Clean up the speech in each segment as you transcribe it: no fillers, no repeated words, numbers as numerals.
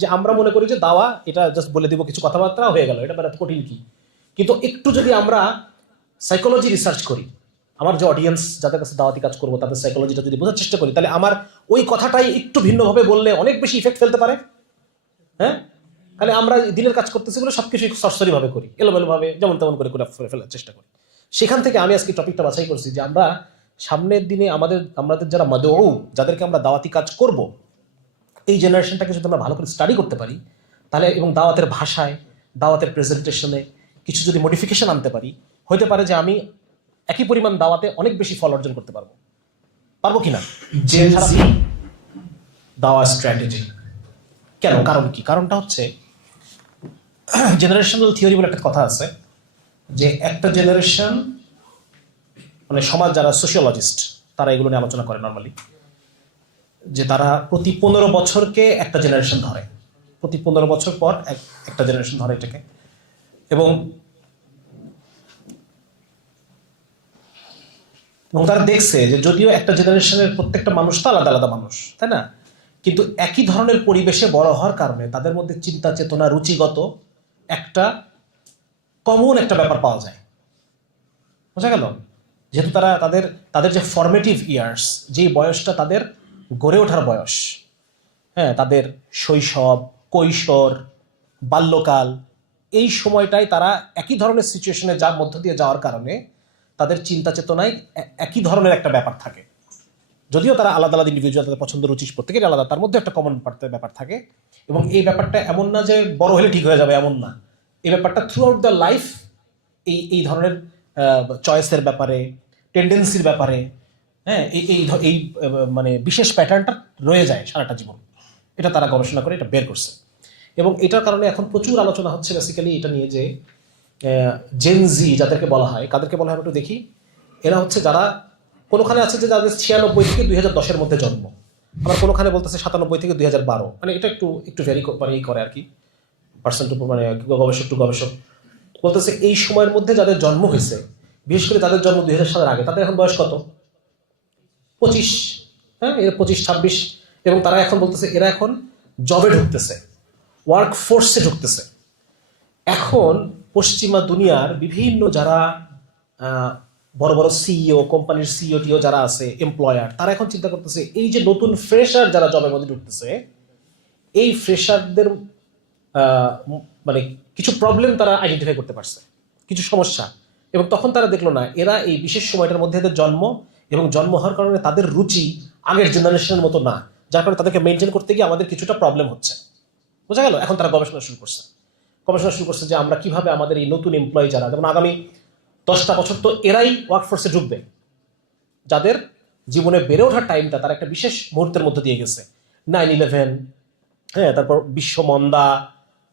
যে আমরা মনে করি যে দাওয়া এটা জাস্ট বলে দিব কিছু কথাবার্তা হয়ে গেল, এটা এত কঠিন কি। কিন্তু একটু যদি আমরা সাইকোলজি রিসার্চ করি, আমার যে অডিয়েন্স যাদের কাছে দাওয়াতি কাজ করবো তাদের সাইকোলজিটা যদি বোঝার চেষ্টা করি, তাহলে আমার ওই কথাটাই একটু ভিন্নভাবে বললে অনেক বেশি ইফেক্ট ফেলতে পারে। হ্যাঁ, তাহলে আমরা দিনের কাজ করতেছি বলে সবকিছু সরসরি ভাবে করি, এলোমেলো ভাবে যেমন তেমন করে ফেলার চেষ্টা করি। সেখান থেকে আমি আজকে টপিকটা বাছাই করছি যে আমরা সামনের দিনে আমাদের যারা মাদউ, যাদেরকে আমরা দাওয়াতি কাজ করব, এই জেনারেশনটাকে যদি আমরা ভালো করে স্টাডি করতে পারি তাহলে, এবং দাওয়াতের ভাষায়, দাওয়াতের প্রেজেন্টেশনে কিছু যদি মডিফিকেশন আনতে পারি, হতে পারে যে আমি একই পরিমাণ দাওয়াতে অনেক বেশি ফল অর্জন করতে পারবো কিনা। জেন জি দাওয়া স্ট্র্যাটেজি কেন, কারণ কি? কারণটা হচ্ছে জেনারেশনাল থিওরি বলে একটা কথা আছে, যে একটা জেনারেশন, মানে সমাজ যারা সোশিওলজিস্ট তারা এগুলো নিয়ে আলোচনা করে নর্মালি, যে তারা প্রতি 15 বছরকে একটা জেনারেশন ধরে, প্রতি 15 বছর পর একটা জেনারেশন ধরে এটাকে। এবং তারা দেখছে যে যদিও একটা জেনারেশনের প্রত্যেকটা মানুষ তো আলাদা আলাদা মানুষ, তাই না, কিন্তু একই ধরনের পরিবেশে বড় হওয়ার কারণে তাদের মধ্যে চিন্তা চেতনা, রুচিগত একটা কমন একটা ব্যাপার পাওয়া যায়। বোঝা গেল? যেহেতু তাদের যে ফর্মেটিভ ইয়ার্স, যেই বয়সটা তাদের গড়ে ওঠার বয়স, হ্যাঁ, তাদের শৈশব, কৈশোর, বাল্যকাল, এই সময়টাই তারা একই ধরনের সিচুয়েশনে মধ্য দিয়ে যাওয়ার কারণে তাদের চিন্তা চেতনায় একই ধরনের একটা ব্যাপার থাকে। যদিও তারা আলাদা আলাদা ইন্ডিভিজুয়াল, তাদের পছন্দ রুচি প্রত্যেকের আলাদা, তার মধ্যে একটা কমন ব্যাপার থাকে। এবং এই ব্যাপারটা এমন না যে বড় হলে ঠিক হয়ে যাবে, এমন না। এই ব্যাপারটা থ্রু আউট দ্য লাইফ এই ধরনের চয়েসের ব্যাপারে, টেন্ডেন্সির ব্যাপারে, হ্যাঁ, এই মানে বিশেষ প্যাটার্নটা রয়ে যায় সারাটা জীবন। এটা তারা গবেষণা করে এটা বের করছে। এবং এটার কারণে এখন প্রচুর আলোচনা হচ্ছে বেসিক্যালি এটা নিয়ে, যে জেন জি যাদেরকে বলা হয়, কাদেরকে বলা হয় একটু দেখি। এরা হচ্ছে যারা কোনোখানে আছে যে যাদের 96 থেকে 2010-এর মধ্যে জন্ম, আবার কোনোখানে বলতেছে 97 থেকে 2012, মানে এটা একটু ভ্যারি করে আর কি, পার্সেন্ট টু মানে গবেষক টু গবেষক বলতেছে এই সময়ের মধ্যে যাদের জন্ম হয়েছে, বিশেষ করে যাদের জন্ম 2000 সালের আগে, তাদের এখন বয়স কত? 25, হ্যাঁ, এর 25-26। এবং তারা এখন বলতেছে এরা এখন জবে ঢুকতেছে, ওয়ার্ক ফোর্সে ঢুকতেছে। এখন পশ্চিমা দুনিয়ার বিভিন্ন যারা বড় বড় সিইও, কোম্পানির সিইও টিও যারা আছে, এমপ্লয়ার, তারা এখন চিন্তা করতেছে এই যে নতুন ফ্রেশার যারা জবের মধ্যে ঢুকতেছে, এই ফ্রেশারদের মানে কিছু প্রবলেম তারা আইডেন্টিফাই করতে পারছে, কিছু সমস্যা। এবং তখন তারা দেখলো না এরা এই বিশেষ সময়টার মধ্যে এদের জন্ম, এবং জন্ম হওয়ার কারণে তাদের রুচি আগের জেনারেশনের মতো না, যার কারণে তাদেরকে মেনটেন করতে গিয়ে আমাদের কিছুটা প্রবলেম হচ্ছে। বোঝা গেল? এখন তারা গবেষণা শুরু করছে যে আমরা কিভাবে আমাদের এই নতুন এমপ্লয়ি যারা, যেমন আগামী 10টা বছর তো এরাই ওয়ার্কফোর্সে ঢুকবে, যাদের জীবনে বেড়ে ওঠার টাইমটা তারা একটা বিশেষ মুহূর্তের মধ্যে দিয়ে গেছে। 9/11, হ্যাঁ, তারপর বিশ্ব মন্দা,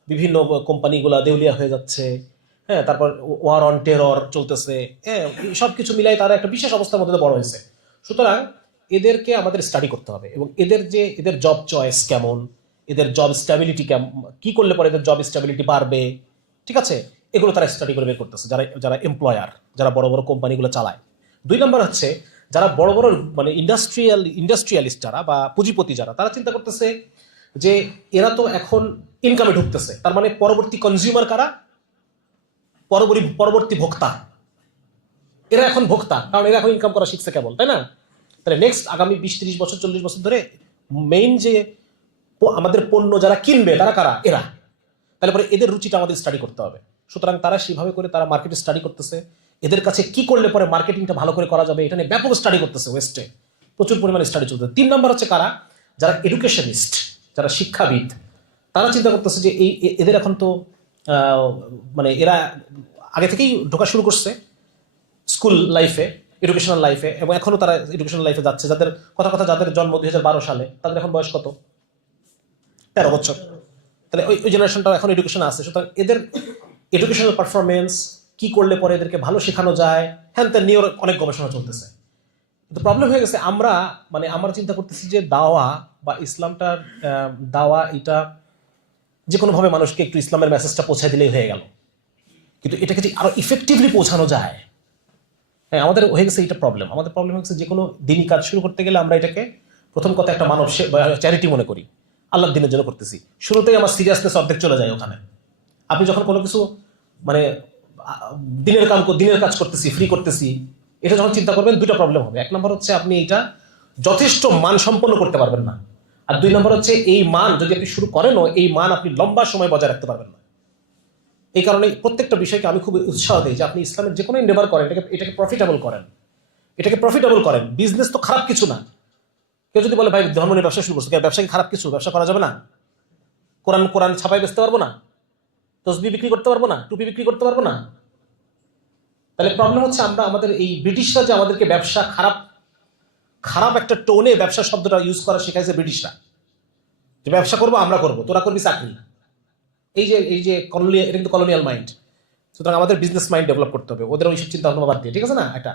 বিভিন্ন কোম্পানিগুলো দেউলিয়া হয়ে যাচ্ছে, হ্যাঁ, তারপর ওয়ার অন টেরর চলতেছে, হ্যাঁ, সব কিছু মিলাই তারা একটা বিশেষ অবস্থার মধ্যে বড় হয়েছে। সুতরাং এদেরকে আমাদের স্টাডি করতে হবে, এবং এদের জব চয়েস কেমন, এদের জব স্ট্যাবিলিটি কেমন, কি করলে পরে এদের জব স্ট্যাবিলিটি বাড়বে, ঠিক আছে, এগুলো তারা স্টাডি করে বের করতেছে, যারা এমপ্লয়ার, যারা বড় বড় কোম্পানিগুলো চালায়। 2 নম্বর হচ্ছে যারা বড় বড় মানে ইন্ডাস্ট্রিয়ালিস্ট যারা বা পুঁজিপতি যারা, তারা চিন্তা করতেছে যে এরা তো এখন ইনকামে ঢুকতেছে, তার মানে পরবর্তী কনজিউমার কারা? পরবর্তী ভোক্তা। এরা এখন ভোক্তা, কারণ এরা এখন ইনকাম করা শিখছে কেবল, তাই না? তাহলে নেক্সট আগামী 20-30 বছর, 40 বছর ধরে মেইন যে আমাদের পণ্য যারা কিনবে তারা কারা? এরা। তাহলে পরে এদের রুচিটা আমাদের স্টাডি করতে হবে। সুতরাং তারা সেভাবে করে তারা মার্কেটে স্টাডি করতেছে, এদের কাছে কি করলে পরে মার্কেটিংটা ভালো করে করা যাবে এটা নিয়ে ব্যাপক স্টাডি করতেছে, ওয়েস্টে প্রচুর পরিমাণে স্টাডি চলতেছে। 3 নম্বর হচ্ছে কারা? যারা এডুকেশনিস্ট, যারা শিক্ষাবিদ, তারা চিন্তা করতেছে যে এদের এখন তো মানে এরা আগে থেকেই ঢোকা শুরু করছে স্কুল লাইফে, এডুকেশনাল লাইফে, এবং এখনো তারা এডুকেশনাল লাইফে যাচ্ছে। যাদের জন্ম 2012 সালে, তাদের এখন বয়স কত? 13 বছর। তাহলে ওই জেনারেশনটা এখন এডুকেশন আছে। সুতরাং এদের এডুকেশনাল পারফরমেন্স কি করলে পরে এদেরকে ভালো শেখানো যায়, হ্যাঁ, তার নিয়ে অনেক গবেষণা চলতেছে। কিন্তু প্রবলেম হয়ে গেছে, আমরা চিন্তা করতেছি যে দাওয়া বা ইসলামটার দাওয়া, এটা যে কোনোভাবে মানুষকে একটু ইসলামের মেসেজটা পৌঁছায় দিলেই হয়ে গেল। কিন্তু এটাকে যে আরো ইফেক্টিভলি পৌঁছানো যায়, হ্যাঁ, আমাদের হয়ে গেছে এটা প্রবলেম। আমাদের প্রবলেম হচ্ছে যে কোনো দিনই কাজ শুরু করতে গেলে আমরা এটাকে প্রথম কথা একটা মানব চ্যারিটি মনে করি। আল্লাহর দিনের জন্য করতেছি, শুরুতেই আমার সিরিয়াসনেস অর্ধেক চলে যায় ওখানে। আপনি যখন কোনো কিছু মানে দিনের কাজ করতেছি, ফ্রি করতেছি, এটা যখন চিন্তা করবেন দুটো প্রবলেম হবে। এক নম্বর হচ্ছে আপনি এটা যথেষ্ট মান সম্পন্ন করতে পারবেন না, আর দুই নম্বর হচ্ছে এই মান যদি আপনি শুরু করেনও, এই মান আপনি লম্বা সময় বজায় রাখতে পারবেন না। এই কারণে প্রত্যেকটা বিষয়কে আমি খুব উৎসাহ দিই যে আপনি ইসলামের যে কোনো এন্ডেভার করেন, এটাকে প্রফিটেবল করেন, এটাকে প্রফিটেবল করেন। বিজনেস তো খারাপ কিছু না। কেউ যদি বলে ভাই ধর্ম নিয়ে ব্যবসা শুরু করছে, ব্যবসা কি খারাপ কিছু? ব্যবসা করা যাবে না? কোরআন কোরআন ছাপাই বেচতে পারবো না? তসবি বিক্রি করতে পারবো না? টুপি বিক্রি করতে পারবো না? তাহলে প্রবলেম হচ্ছে আমরা আমাদের এই ব্রিটিশরা যে আমাদেরকে ব্যবসা খারাপ একটা টোনে ব্যবসা শব্দটা ইউজ করা শেখাইছে ব্রিটিশরা, যে ব্যবসা করবো আমরা করবো, তোরা করবি চাকরি। এই যে কলোনিয়াল, এটা কিন্তু কলোনিয়াল মাইন্ড। সুতরাং আমাদের বিজনেস মাইন্ড ডেভেলপ করতে হবে, ওদের ওইসব চিন্তা ভাবনা বাদ দিয়ে, ঠিক আছে না? এটা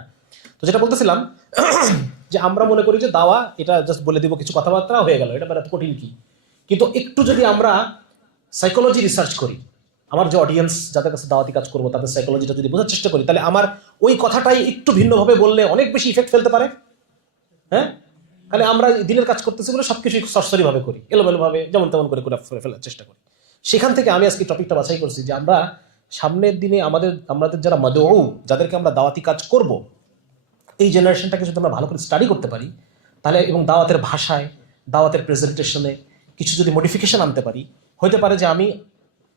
তো যেটা বলতেছিলাম যে আমরা মনে করি যে দাওয়া এটা জাস্ট বলে দিব কিছু কথাবার্তা হয়ে গেল, এটা মানে কঠিন কি। কিন্তু একটু যদি আমরা সাইকোলজি রিসার্চ করি, আমার যে অডিয়েন্স যাদের কাছে দাওয়াতি কাজ করবো তাদের সাইকোলজিটা যদি বোঝার চেষ্টা করি, তাহলে আমার ওই কথাটাই একটু ভিন্নভাবে বললে অনেক বেশি ইফেক্ট ফেলতে পারে। হ্যাঁ, তাহলে আমরা দিনের কাজ করতেছি বলে সবকিছু সরসরি ভাবে করি, এলোমেলো ভাবে যেমন তেমন করে ফেলার চেষ্টা করি। সেখান থেকে আমি আজকে টপিকটা বাছাই করছি যে আমরা সামনের দিনে আমাদের যারা মাদউ, যাদেরকে আমরা দাওয়াতি কাজ করব, এই জেনারেশনটাকে যদি আমরা ভালো করে স্টাডি করতে পারি তাহলে, এবং দাওয়াতের ভাষায়, দাওয়াতের প্রেজেন্টেশনে কিছু যদি মডিফিকেশন আনতে পারি, হতে পারে যে আমি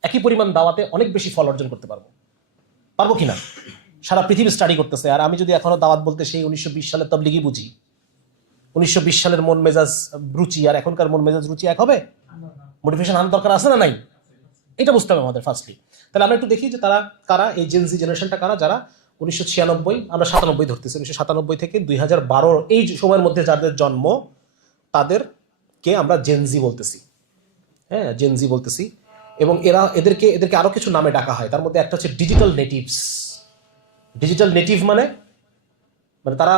একই পরিমাণ দাওয়াতে অনেক বেশি ফল অর্জন করতে পারবো কিনা। সারা পৃথিবী স্টাডি করতেছে, আর আমি যদি এখনো দাওয়াত বলতে সেই 1920 সালের তবলিগি বুঝি, 1920 সালের মন মেজাজ রুচি আর এখনকার মন মেজাজ রুচি এক হবে? মোটিভেশন আনার দরকার আছে না নাই? এটা বুঝতে হবে আমাদের ফার্স্টলি। তাহলে আমরা একটু দেখি যে তারা কারা, এই জেনজি জেনারেশনটা কারা, যারা 1996, আমরা 97 ধরতেছি, 1997 থেকে 2012 এই সময়ের মধ্যে যাদের জন্ম, তাদেরকে আমরা জেনজি বলতেছি। হ্যাঁ, জেনজি বলতেছি। এবং এদেরকে আরো কিছু নামে ডাকা হয়। তার মধ্যে একটা হচ্ছে ডিজিটাল নেটিভস। ডিজিটাল নেটিভ মানে তারা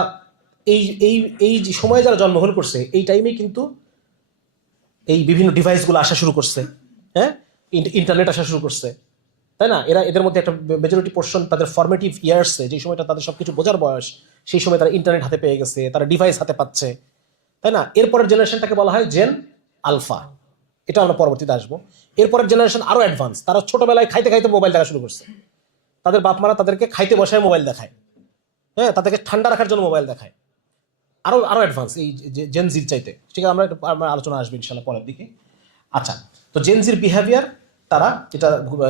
এই যে সময়ে যারা জন্মগ্রহণ করছে, এই টাইমে কিন্তু এই বিভিন্ন ডিভাইসগুলো আসা শুরু করছে। হ্যাঁ, ইন্টারনেট আসা শুরু করছে, তাই না? এদের মধ্যে একটা মেজরিটি পোর্শন তাদের ফরমেটিভ ইয়ার্সে, যে সময়টা তাদের সবকিছু বোঝার বয়স, সেই সময় তারা ইন্টারনেট হাতে পেয়ে গেছে, তারা ডিভাইস হাতে পাচ্ছে, তাই না? এরপরের জেনারেশনটাকে বলা হয় জেন আলফা। এটা আমরা পরবর্তীতে আসবো। এরপরের জেনারেশন আরো অ্যাডভান্স, তারা ছোটবেলায় খাইতে খাইতে মোবাইল দেখা শুরু করছে। তাদের বাপ মারা তাদেরকে খাইতে বসায় মোবাইল দেখায়, হ্যাঁ, তাদেরকে ঠান্ডা রাখার জন্য মোবাইল দেখায়। আরো অ্যাডভান্স এই জেনজির চাইতে। ঠিক আছে, আমরা আলোচনা আসবে ইনশাল্লাহ পরের দিকে। আচ্ছা, তো জেনজির বিহেভিয়ার, তারা যেটা,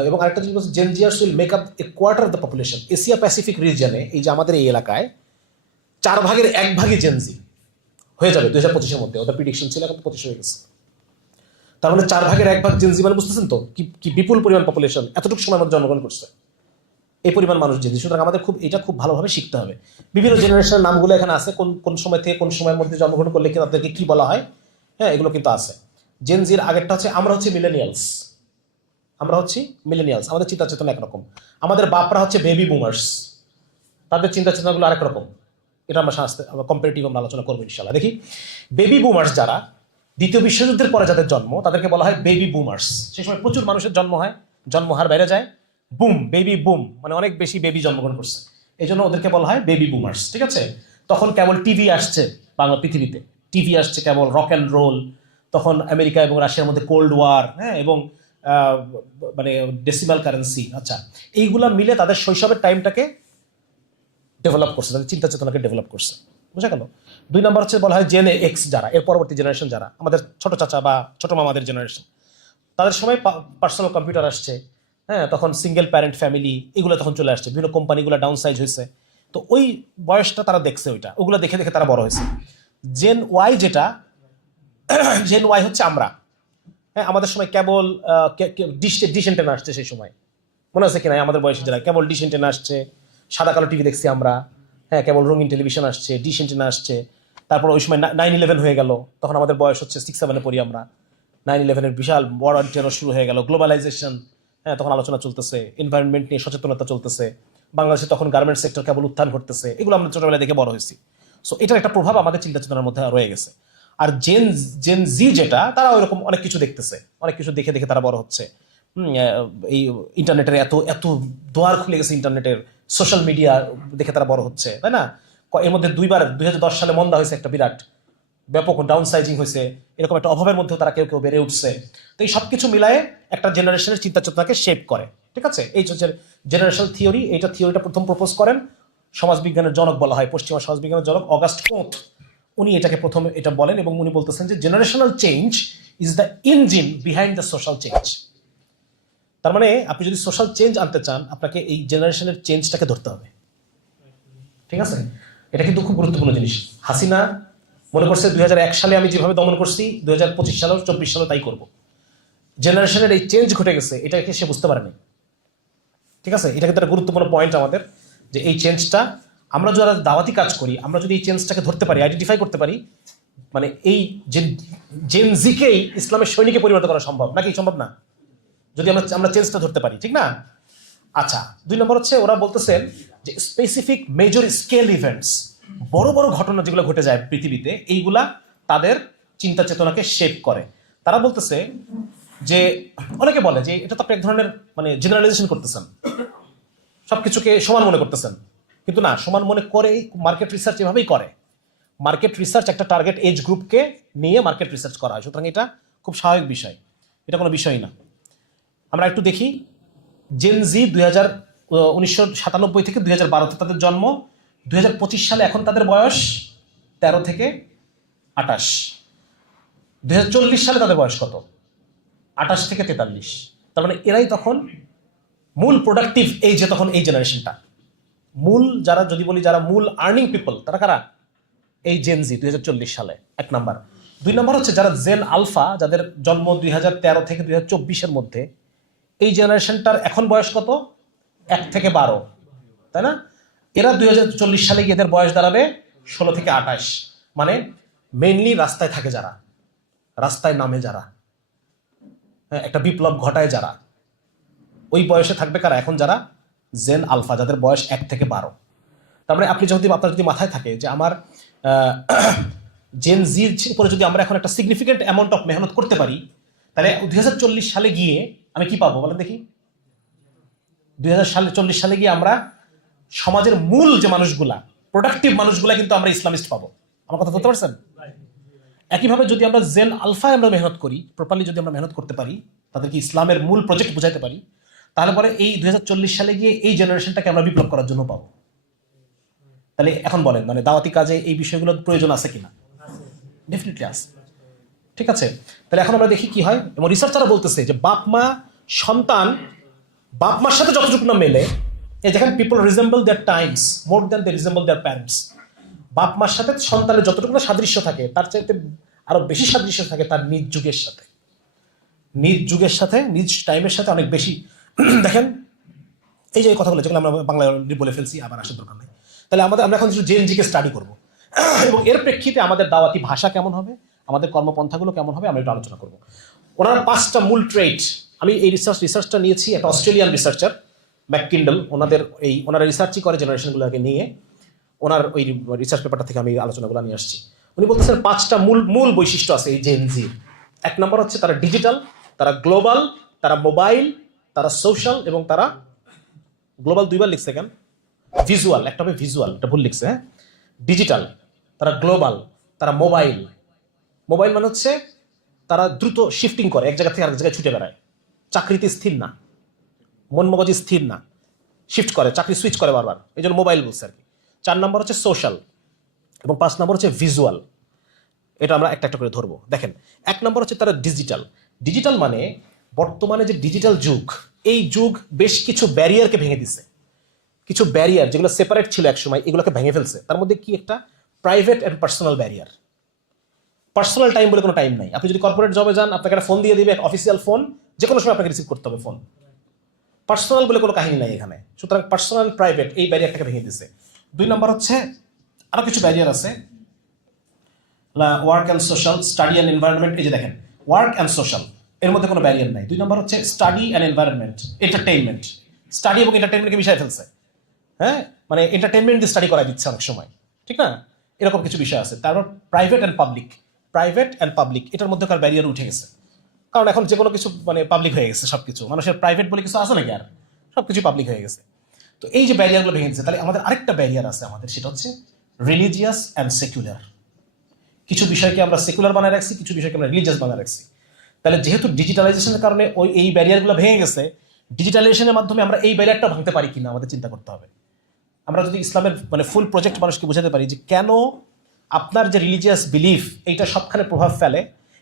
এবং আরেকটা জিনিস বলছে, Gen Zers will make up a quarter of the population. Asia Pacific রিজনে, এই যে আমাদের এই এলাকায় 1/4 জেনজি হয়ে যাবে 2025-এর মধ্যে। ওদের প্রিডিকশন ছিল, এখন 25 হয়ে গেছে। তার মানে 1/4 জেনজি মানে বুঝতেছেন তো কি বিপুল পরিমাণ পপুলেশন এতটুকু সময় মধ্যে জন্মগ্রহণ করছে, এই পরিমাণ মানুষ জেনজি। সুতরাং আমাদের এটা খুব ভালোভাবে শিখতে হবে। বিভিন্ন জেনারেশনের নামগুলো এখানে আছে, কোন সময় থেকে কোন সময়ের মধ্যে জন্মগ্রহণ করলে কি তাদেরকে কি বলা হয়, হ্যাঁ, এগুলো কিন্তু আছে। জেনজির আগেরটা হচ্ছে, আমরা হচ্ছে মিলেনিয়ালস। আমাদের চিন্তা চেতনা একরকম। আমাদের বাপরা হচ্ছে বেবি বুমার্স, তাদের চিন্তা চেতনাগুলো আরেক রকম। এটা আমরা কম্পারেটিভ আমরা আলোচনা করবো ইনশাল্লাহ। দেখি, বেবি বুমার্স যারা, দ্বিতীয় বিশ্বযুদ্ধের পরে যাদের জন্ম, তাদেরকে বলা হয় বেবি বুমার্স। সেই সময় প্রচুর মানুষের জন্ম হয়, জন্মহার বেড়ে যায়, বুম, বেবি বুম, মানে অনেক বেশি বেবি জন্মগ্রহণ করছে, এই জন্য ওদেরকে বলা হয় বেবি বুমার্স। ঠিক আছে, তখন কেবল টিভি আসছে বাংলা পৃথিবীতে, টিভি আসছে কেবল, রক অ্যান্ড রোল, তখন আমেরিকা এবং রাশিয়ার মধ্যে কোল্ড ওয়ার, হ্যাঁ, এবং মানে ডেসিমাল কারেন্সি। আচ্ছা, এইগুলা মিলে তাদের শৈশবের টাইমটাকে ডেভেলপ করছে, তাদের চিন্তা চেতনাকে ডেভেলপ করছে। বুঝা গেল? 2 নম্বর হচ্ছে বলা হয় জেন এক্স, যারা এর পরবর্তী জেনারেশন, যারা আমাদের ছোট চাচা বা ছোট মামাদের জেনারেশন, তাদের সময় পার্সোনাল কম্পিউটার আসছে, হ্যাঁ, তখন সিঙ্গেল প্যারেন্ট ফ্যামিলি এগুলো তখন চলে আসছে, বিভিন্ন কোম্পানিগুলো ডাউন সাইজ হয়েছে। তো ওই বয়সটা তারা দেখছে, ওগুলো দেখে দেখে তারা বড় হয়েছে। জেন ওয়াই যেটা, জেন ওয়াই হচ্ছে আমরা, হ্যাঁ, আমাদের সময় কেবল ডিশ এন্টেনা আসছে সেই সময়, মনে আছে কিনা? আমাদের বয়সে যারা, কেবল ডিশ এন্টেনা আসছে, সাদা কালো টিভি দেখছি আমরা, হ্যাঁ, কেবল রঙিন টেলিভিশন আসছে, ডিশ এন্টেনা আসছে। তারপর ওই সময় 9/11 হয়ে গেল, তখন আমাদের বয়স হচ্ছে 6-7 পড়ি আমরা। 9/11 বিশাল বড় টেরর শুরু হয়ে গেল, গ্লোবালাইজেশন, হ্যাঁ, তখন আলোচনা চলতেছে, এনভায়রনমেন্ট নিয়ে সচেতনতা চলতেছে, বাংলাদেশে তখন গার্মেন্ট সেক্টর কেবল উত্থান ঘটতেছে। এগুলো আমরা ছোটবেলায় দেখে বড় হয়েছি। সো এটার একটা প্রভাব আমাদের চিন্তা চেতনার মধ্যে রয়ে গেছে। আর জেন জি যেটা, তারা ওইরকম অনেক কিছু দেখতেছে, অনেক কিছু দেখে দেখে তারা বড় হচ্ছে। এই ইন্টারনেটের এত দোয়ার খুলে গেছে, ইন্টারনেটের সোশ্যাল মিডিয়া দেখে তারা বড় হচ্ছে, তাই না? এর মধ্যে 2বার 2010 সালে মন্দা হয়েছে একটা বিরাট, ব্যাপক ডাউন সাইজিং হয়েছে, এরকম একটা অভাবের মধ্যেও তারা কেউ কেউ বেড়ে উঠছে। তো এই সব কিছু মিলায়ে একটা জেনারেশনের চিন্তা চেতনাকে শেপ করে। ঠিক আছে, এই হচ্ছে জেনারেশনাল থিওরি। এইটা থিওরিটা প্রথম প্রপোজ করেন সমাজবিজ্ঞানের জনক বলা হয়, পশ্চিমা সমাজবিজ্ঞানের জনক অগাস্ট কোঁত। উনি এটাকে প্রথমে এটা বলেন এবং উনি বলতেছেন যে generational change is the engine behind the social change. তার মানে আপনি যদি সোশ্যাল চেঞ্জ আনতে চান, আপনাকে এই জেনারেশনের চেঞ্জটাকে ধরতে হবে। ঠিক আছে, এটা কিন্তু খুব গুরুত্বপূর্ণ জিনিস। হাসিনা মনে করছে 2001 সালে আমি যেভাবে দমন করছি 2025 সালে 24 সালে তাই করব। জেনারেশনের এই চেঞ্জ ঘটে গেছে, এটাকে সে বুঝতে পারেনি। ঠিক আছে, এটা কিন্তু একটা গুরুত্বপূর্ণ পয়েন্ট আমাদের, যে এই চেঞ্জটা আমরা যারা দাওয়াতি কাজ করি, আমরা যদি এই চেঞ্জটাকে ধরতে পারি, আইডেন্টিফাই করতে পারি, মানে এই জেনজিকেই ইসলামের সৈনিকে পরিণত করা সম্ভব নাকি? সম্ভব না যদি আমরা চেঞ্জটা ধরতে পারি, ঠিক না? আচ্ছা, 2 নম্বর হচ্ছে ওরা বলতেছেন যে স্পেসিফিক মেজর স্কেল ইভেন্টস, বড় বড় ঘটনা যেগুলো ঘটে যায় পৃথিবীতে, এইগুলা তাদের চিন্তা চেতনাকে শেপ করে। তারা বলতেছে যে, অনেকে বলে যে এটা তো আপনি এক ধরনের মানে জেনারেলাইজেশন করতেছেন, সবকিছুকে সমান মনে করতেছেন, কিন্তু না, সমান মনে করে মার্কেট রিসার্চ এভাবেই করে। মার্কেট রিসার্চ একটা টার্গেট এজ গ্রুপকে নিয়ে মার্কেট রিসার্চ করা হয়, সুতরাং এটা খুব স্বাভাবিক বিষয়, এটা কোনো বিষয় না। আমরা একটু দেখি, জেনজি 1997 থেকে 2012 তাদের জন্ম, 2025 সালে এখন তাদের বয়স 13 থেকে 28। 2040 সালে তাদের বয়স কত? 28 থেকে 43। তার মানে এরাই তখন মূল প্রোডাক্টিভ এইজে, তখন এই জেনারেশনটা মূল, যারা যদি বলি যারা মূল আর্নিং পিপল, তারা কারা? এই জেনজি 2040 সালে, 1 নাম্বার। 2 নম্বর হচ্ছে যারা জেন আলফা, যাদের জন্ম 2013 থেকে 2024 মধ্যে, এই জেনারেশনটার এখন বয়স কত? 1 থেকে 12, তাই না? এরা 2040 সালে গিয়ে এদের বয়স দাঁড়াবে 16 থেকে 28। মানে মেইনলি রাস্তায় থাকে যারা, রাস্তায় নামে যারা, একটা বিপ্লব ঘটায় যারা, ওই বয়সে থাকবে কারা? এখন যারা জেন আলফা, যাদের বয়স 1 থেকে 12। তার মানে আপনি যদি, আপনার যদি মাথায় থাকে যে আমার জেন জির উপরে যদি আমরা এখন একটা সিগনিফিকেন্ট অ্যামাউন্ট অফ মেহনত করতে পারি, তাহলে 2040 সালে গিয়ে আমি কি পাবো বলেন দেখি? 2040 সালে গিয়ে আমরা সমাজের মূল যে মানুষগুলা, প্রোডাক্টিভ মানুষগুলা কিন্তু আমরা ইসলামিস্ট পাবো। আমার কথা বলতে পারছেন? একইভাবে যদি আমরা জেন আলফায় আমরা মেহনত করি, প্রপারলি যদি আমরা মেহনত করতে পারি, তাদেরকে ইসলামের মূল প্রজেক্ট বুঝাইতে পারি, তাহলে পরে এই 2040 সালে গিয়ে এই জেনারেশনটাকে আমরা বিপ্লব করার জন্য পাবো। তাহলে এখন বলেন, মানে দাওয়াতি কাজে এই বিষয়গুলোর প্রয়োজন আছে কিনা? ডেফিনেটলি আছে। ঠিক আছে, তাহলে এখন আমরা দেখি কি হয়। এবং রিসার্চাররা বলতেছে যে বাপ মা সন্তান, বাপ মার সাথে যতটুকু না মেলে, যেখানে people resemble their times more than they resemble their parents, বাপ মার সাথে সন্তানের যতটুকু না সাদৃশ্য থাকে, তার চাইতে আরো বেশি সাদৃশ্য থাকে তার নিজ যুগের সাথে, নিজ যুগের সাথে, নিজ টাইমের সাথে অনেক বেশি। দেখেন, এই যে কথাগুলো যেগুলো আমরা বাংলা বলে ফেলছি, আবার আসার দরকার নেই। তাহলে আমরা এখন জেনজিকে স্টাডি করবো এবং এর প্রেক্ষিতে আমাদের দাওয়াতি ভাষা কেমন হবে, আমাদের কর্মপন্থাগুলো কেমন হবে, আমরা একটু আলোচনা করবো। ওনার 5টা মূল ট্রেট, আমি এই রিসার্চটা নিয়েছি একটা অস্ট্রেলিয়ান রিসার্চার ম্যাককিন্ডল, ওনারা রিসার্চই করে জেনারেশনগুলোকে নিয়ে, ওনার ওই রিসার্চ পেপারটা থেকে আমি আলোচনাগুলো নিয়ে আসছি। উনি বলতেছেন 5টা মূল বৈশিষ্ট্য আছে এই জেনজি। 1 নম্বর হচ্ছে তারা ডিজিটাল, তারা গ্লোবাল, তারা মোবাইল, তারা সোশ্যাল, এবং তারা গ্লোবাল 2বার লিখছে কেন? ভিজুয়াল, একটা হবে ভিজুয়াল, এটা ভুল লিখছে। হ্যাঁ, ডিজিটাল, তারা গ্লোবাল, তারা মোবাইল। মোবাইল মানে হচ্ছে তারা দ্রুত শিফটিং করে, এক জায়গা থেকে আরেক জায়গায় ছুটে বেড়ায়, চাকরিতে স্থির না, মন মগজি স্থির না, শিফট করে, চাকরি সুইচ করে বারবার, এই জন্য মোবাইল বলছে আর কি। 4 নম্বর হচ্ছে সোশ্যাল, এবং 5 নম্বর হচ্ছে ভিজুয়াল। এটা আমরা একটা একটা করে ধরবো। দেখেন, 1 নম্বর হচ্ছে তারা ডিজিটাল। ডিজিটাল মানে বর্তমানে যে ডিজিটাল যুগ, এই যুগ বেশ কিছু ব্যারিয়ারকে ভেঙে দিচ্ছে। কিছু ব্যারিয়ার যেগুলো সেপারেট ছিল একসময়, এগুলোকে ভেঙে ফেলছে। তার মধ্যে কি? একটা private and personal barrier. Personal time বলে কোনো টাইম নাই। আপনি যদি কর্পোরেট জবে যান, আপনাকে একটা ফোন দিয়ে দিবে, একটা অফিসিয়াল ফোন, যে কোনো সময় আপনাকে রিসিভ করতে হবে ফোন। পার্সোনাল বলে কোনো কাহিনী নাই এখানে। সুতরাং পার্সোনাল প্রাইভেট এই ব্যারিয়ারটাকে ভেঙে দিচ্ছে। 2 নম্বর হচ্ছে আরো কিছু ব্যারিয়ার আছে, work and social, study and environment. এই যে দেখেন, ওয়ার্ক অ্যান্ড সোশ্যাল, এর মধ্যে কোনো ব্যারিয়ার নাই। 2 নম্বর হচ্ছে study and environment, entertainment. Study এবং এন্টারটেইনমেন্টকে মিশাই ফেলছে। হ্যাঁ, মানে এন্টারটেইনমেন্ট দিয়ে স্টাডি করা দিচ্ছে অনেক সময়, ঠিক না? এরকম কিছু বিষয় আছে। তারপর প্রাইভেট অ্যান্ড পাবলিক, এটার মধ্যে কার ব্যারিয়ার উঠে গেছে, কারণ এখন যে কোনো কিছু মানে পাবলিক হয়ে গেছে সবকিছু। মানুষের প্রাইভেট বলে কিছু আছে নাকি? আর সবকিছু পাবলিক হয়ে গেছে। তো এই যে ব্যারিয়ারগুলো ভেঙে দিচ্ছে, তাহলে আমাদের আরেকটা ব্যারিয়ার আছে আমাদের, সেটা হচ্ছে রিলিজিয়াস অ্যান্ড সেকুলার। কিছু বিষয়কে আমরা সেকুলার বানায় রাখছি, কিছু বিষয়কে আমরা রিলিজিয়াস বানায় রাখছি। তাহলে যেহেতু ডিজিটালাইজেশনের কারণে এই ব্যারিয়ারগুলো ভেঙে গেছে, ডিজিটালাইজেশনের মাধ্যমে আমরা এই ব্যারিয়ারটা ভাঙতে পারি কিনা আমাদের চিন্তা করতে হবে। আমরা যদি ইসলামের ফুল প্রজেক্ট মানুষকে বোঝাতে পারি যে কেন আপনার যে রিলিজিয়াস বিলিফ এইটা সবখানে প্রভাব ফেলে,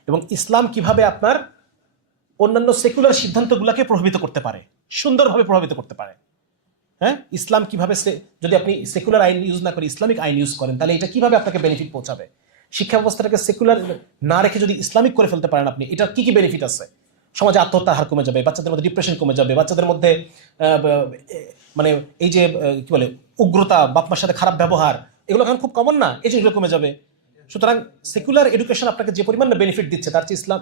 এবং ইসলাম কিভাবে আপনার অন্যান্য সেকুলার সিদ্ধান্তগুলোকে প্রভাবিত করতে পারে, সুন্দরভাবে প্রভাবিত করতে পারে। হ্যাঁ, ইসলাম কিভাবে যদি আপনি সেকুলার আইন ইউজ না করে ইসলামিক আইন ইউজ করেন, তাহলে এটা কিভাবে আপনাকে বেনিফিট পৌঁছাবে। শিক্ষা ব্যবস্থাটাকে সেকুলার না রেখে যদি ইসলামিক করে ফেলতে পারেন আপনি, এটার কি কি বেনিফিট আছে। সমাজে আত্মহত্যার হার কমে যাবে, বাচ্চাদের মধ্যে ডিপ্রেশন কমে যাবে, বাচ্চাদের মধ্যে এই যে কি বলে উগ্রতা, বাপমার সাথে খারাপ ব্যবহার, এগুলো এখন খুব কমন না, এই জিনিসগুলো কমে যাবে। সুতরাং সেকুলার এডুকেশন আপনাকে যে পরিমাণ বেনিফিট দিচ্ছে, তার চেয়ে ইসলাম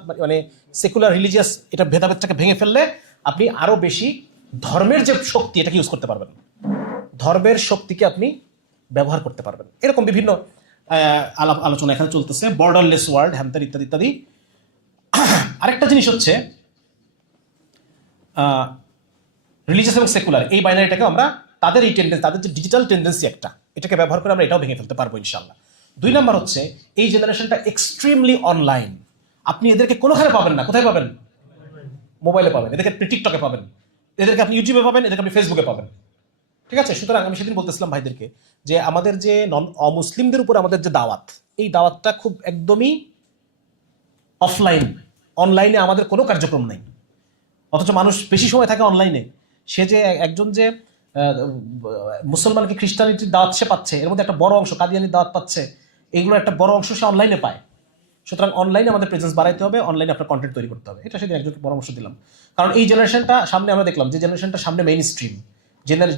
সেকুলার রিলিজিয়াস এটা ভেদাভেদটাকে ভেঙে ফেললে আপনি আরো বেশি ধর্মের যে শক্তি এটাকে ইউজ করতে পারবেন, ধর্মের শক্তিকে আপনি ব্যবহার করতে পারবেন। এরকম বিভিন্ন আলোচনা এখানে চলতেছে, বর্ডারলেস ওয়ার্ল্ড, হ্যান্তার ইত্যাদি ইত্যাদি। আরেকটা জিনিস হচ্ছে রিলিজিয়াস এবং সেকুলার এই বাইনারিটাকে আমরা তাদের এই টেন্ডেন্সি, তাদের যে ডিজিটাল টেন্ডেন্সি একটা, এটাকে ব্যবহার করে আমরা এটাও ভেঙে ফেলতে পারবো ইনশাল্লাহ। 2 নম্বর হচ্ছে এই জেনারেশনটা এক্সট্রিমলি অনলাইন। আপনি এদেরকে কোনোখানে পাবেন না। কোথায় পাবেন? মোবাইলে পাবেন, এদেরকে আপনি টিকটকে পাবেন, এদেরকে আপনি ইউটিউবে পাবেন, এদেরকে আপনি ফেসবুকে পাবেন। ঠিক আছে? সুতরাং আমি সেদিন বলতেছিলাম ভাইদেরকে যে আমাদের যে অমুসলিমদের উপর আমাদের যে দাওয়াত, এই দাওয়াতটা খুব একদমই অফলাইন, অনলাইনে আমাদের কোনো কার্যক্রম নাই। অথচ মানুষ বেশি সময় থাকে অনলাইনে। সে যে একজন যে মুসলমানকে খ্রিস্টানিটির দাওয়াত সে পাচ্ছে, এর মধ্যে একটা বড় অংশ কাদিয়ানির দাওয়াত পাচ্ছে, এইগুলো একটা বড় অংশ সে অনলাইনে পায়। সুতরাং অনলাইনে আমাদের প্রেজেন্স বাড়াইতে হবে, অনলাইনে আপনার কন্টেন্ট তৈরি করতে হবে। এটা সেদিন একজনকে পরামর্শ দিলাম। কারণ এই জেনারেশনটা সামনে আমরা দেখলাম যে জেনারেশনটা সামনে মেইন স্ট্রিম,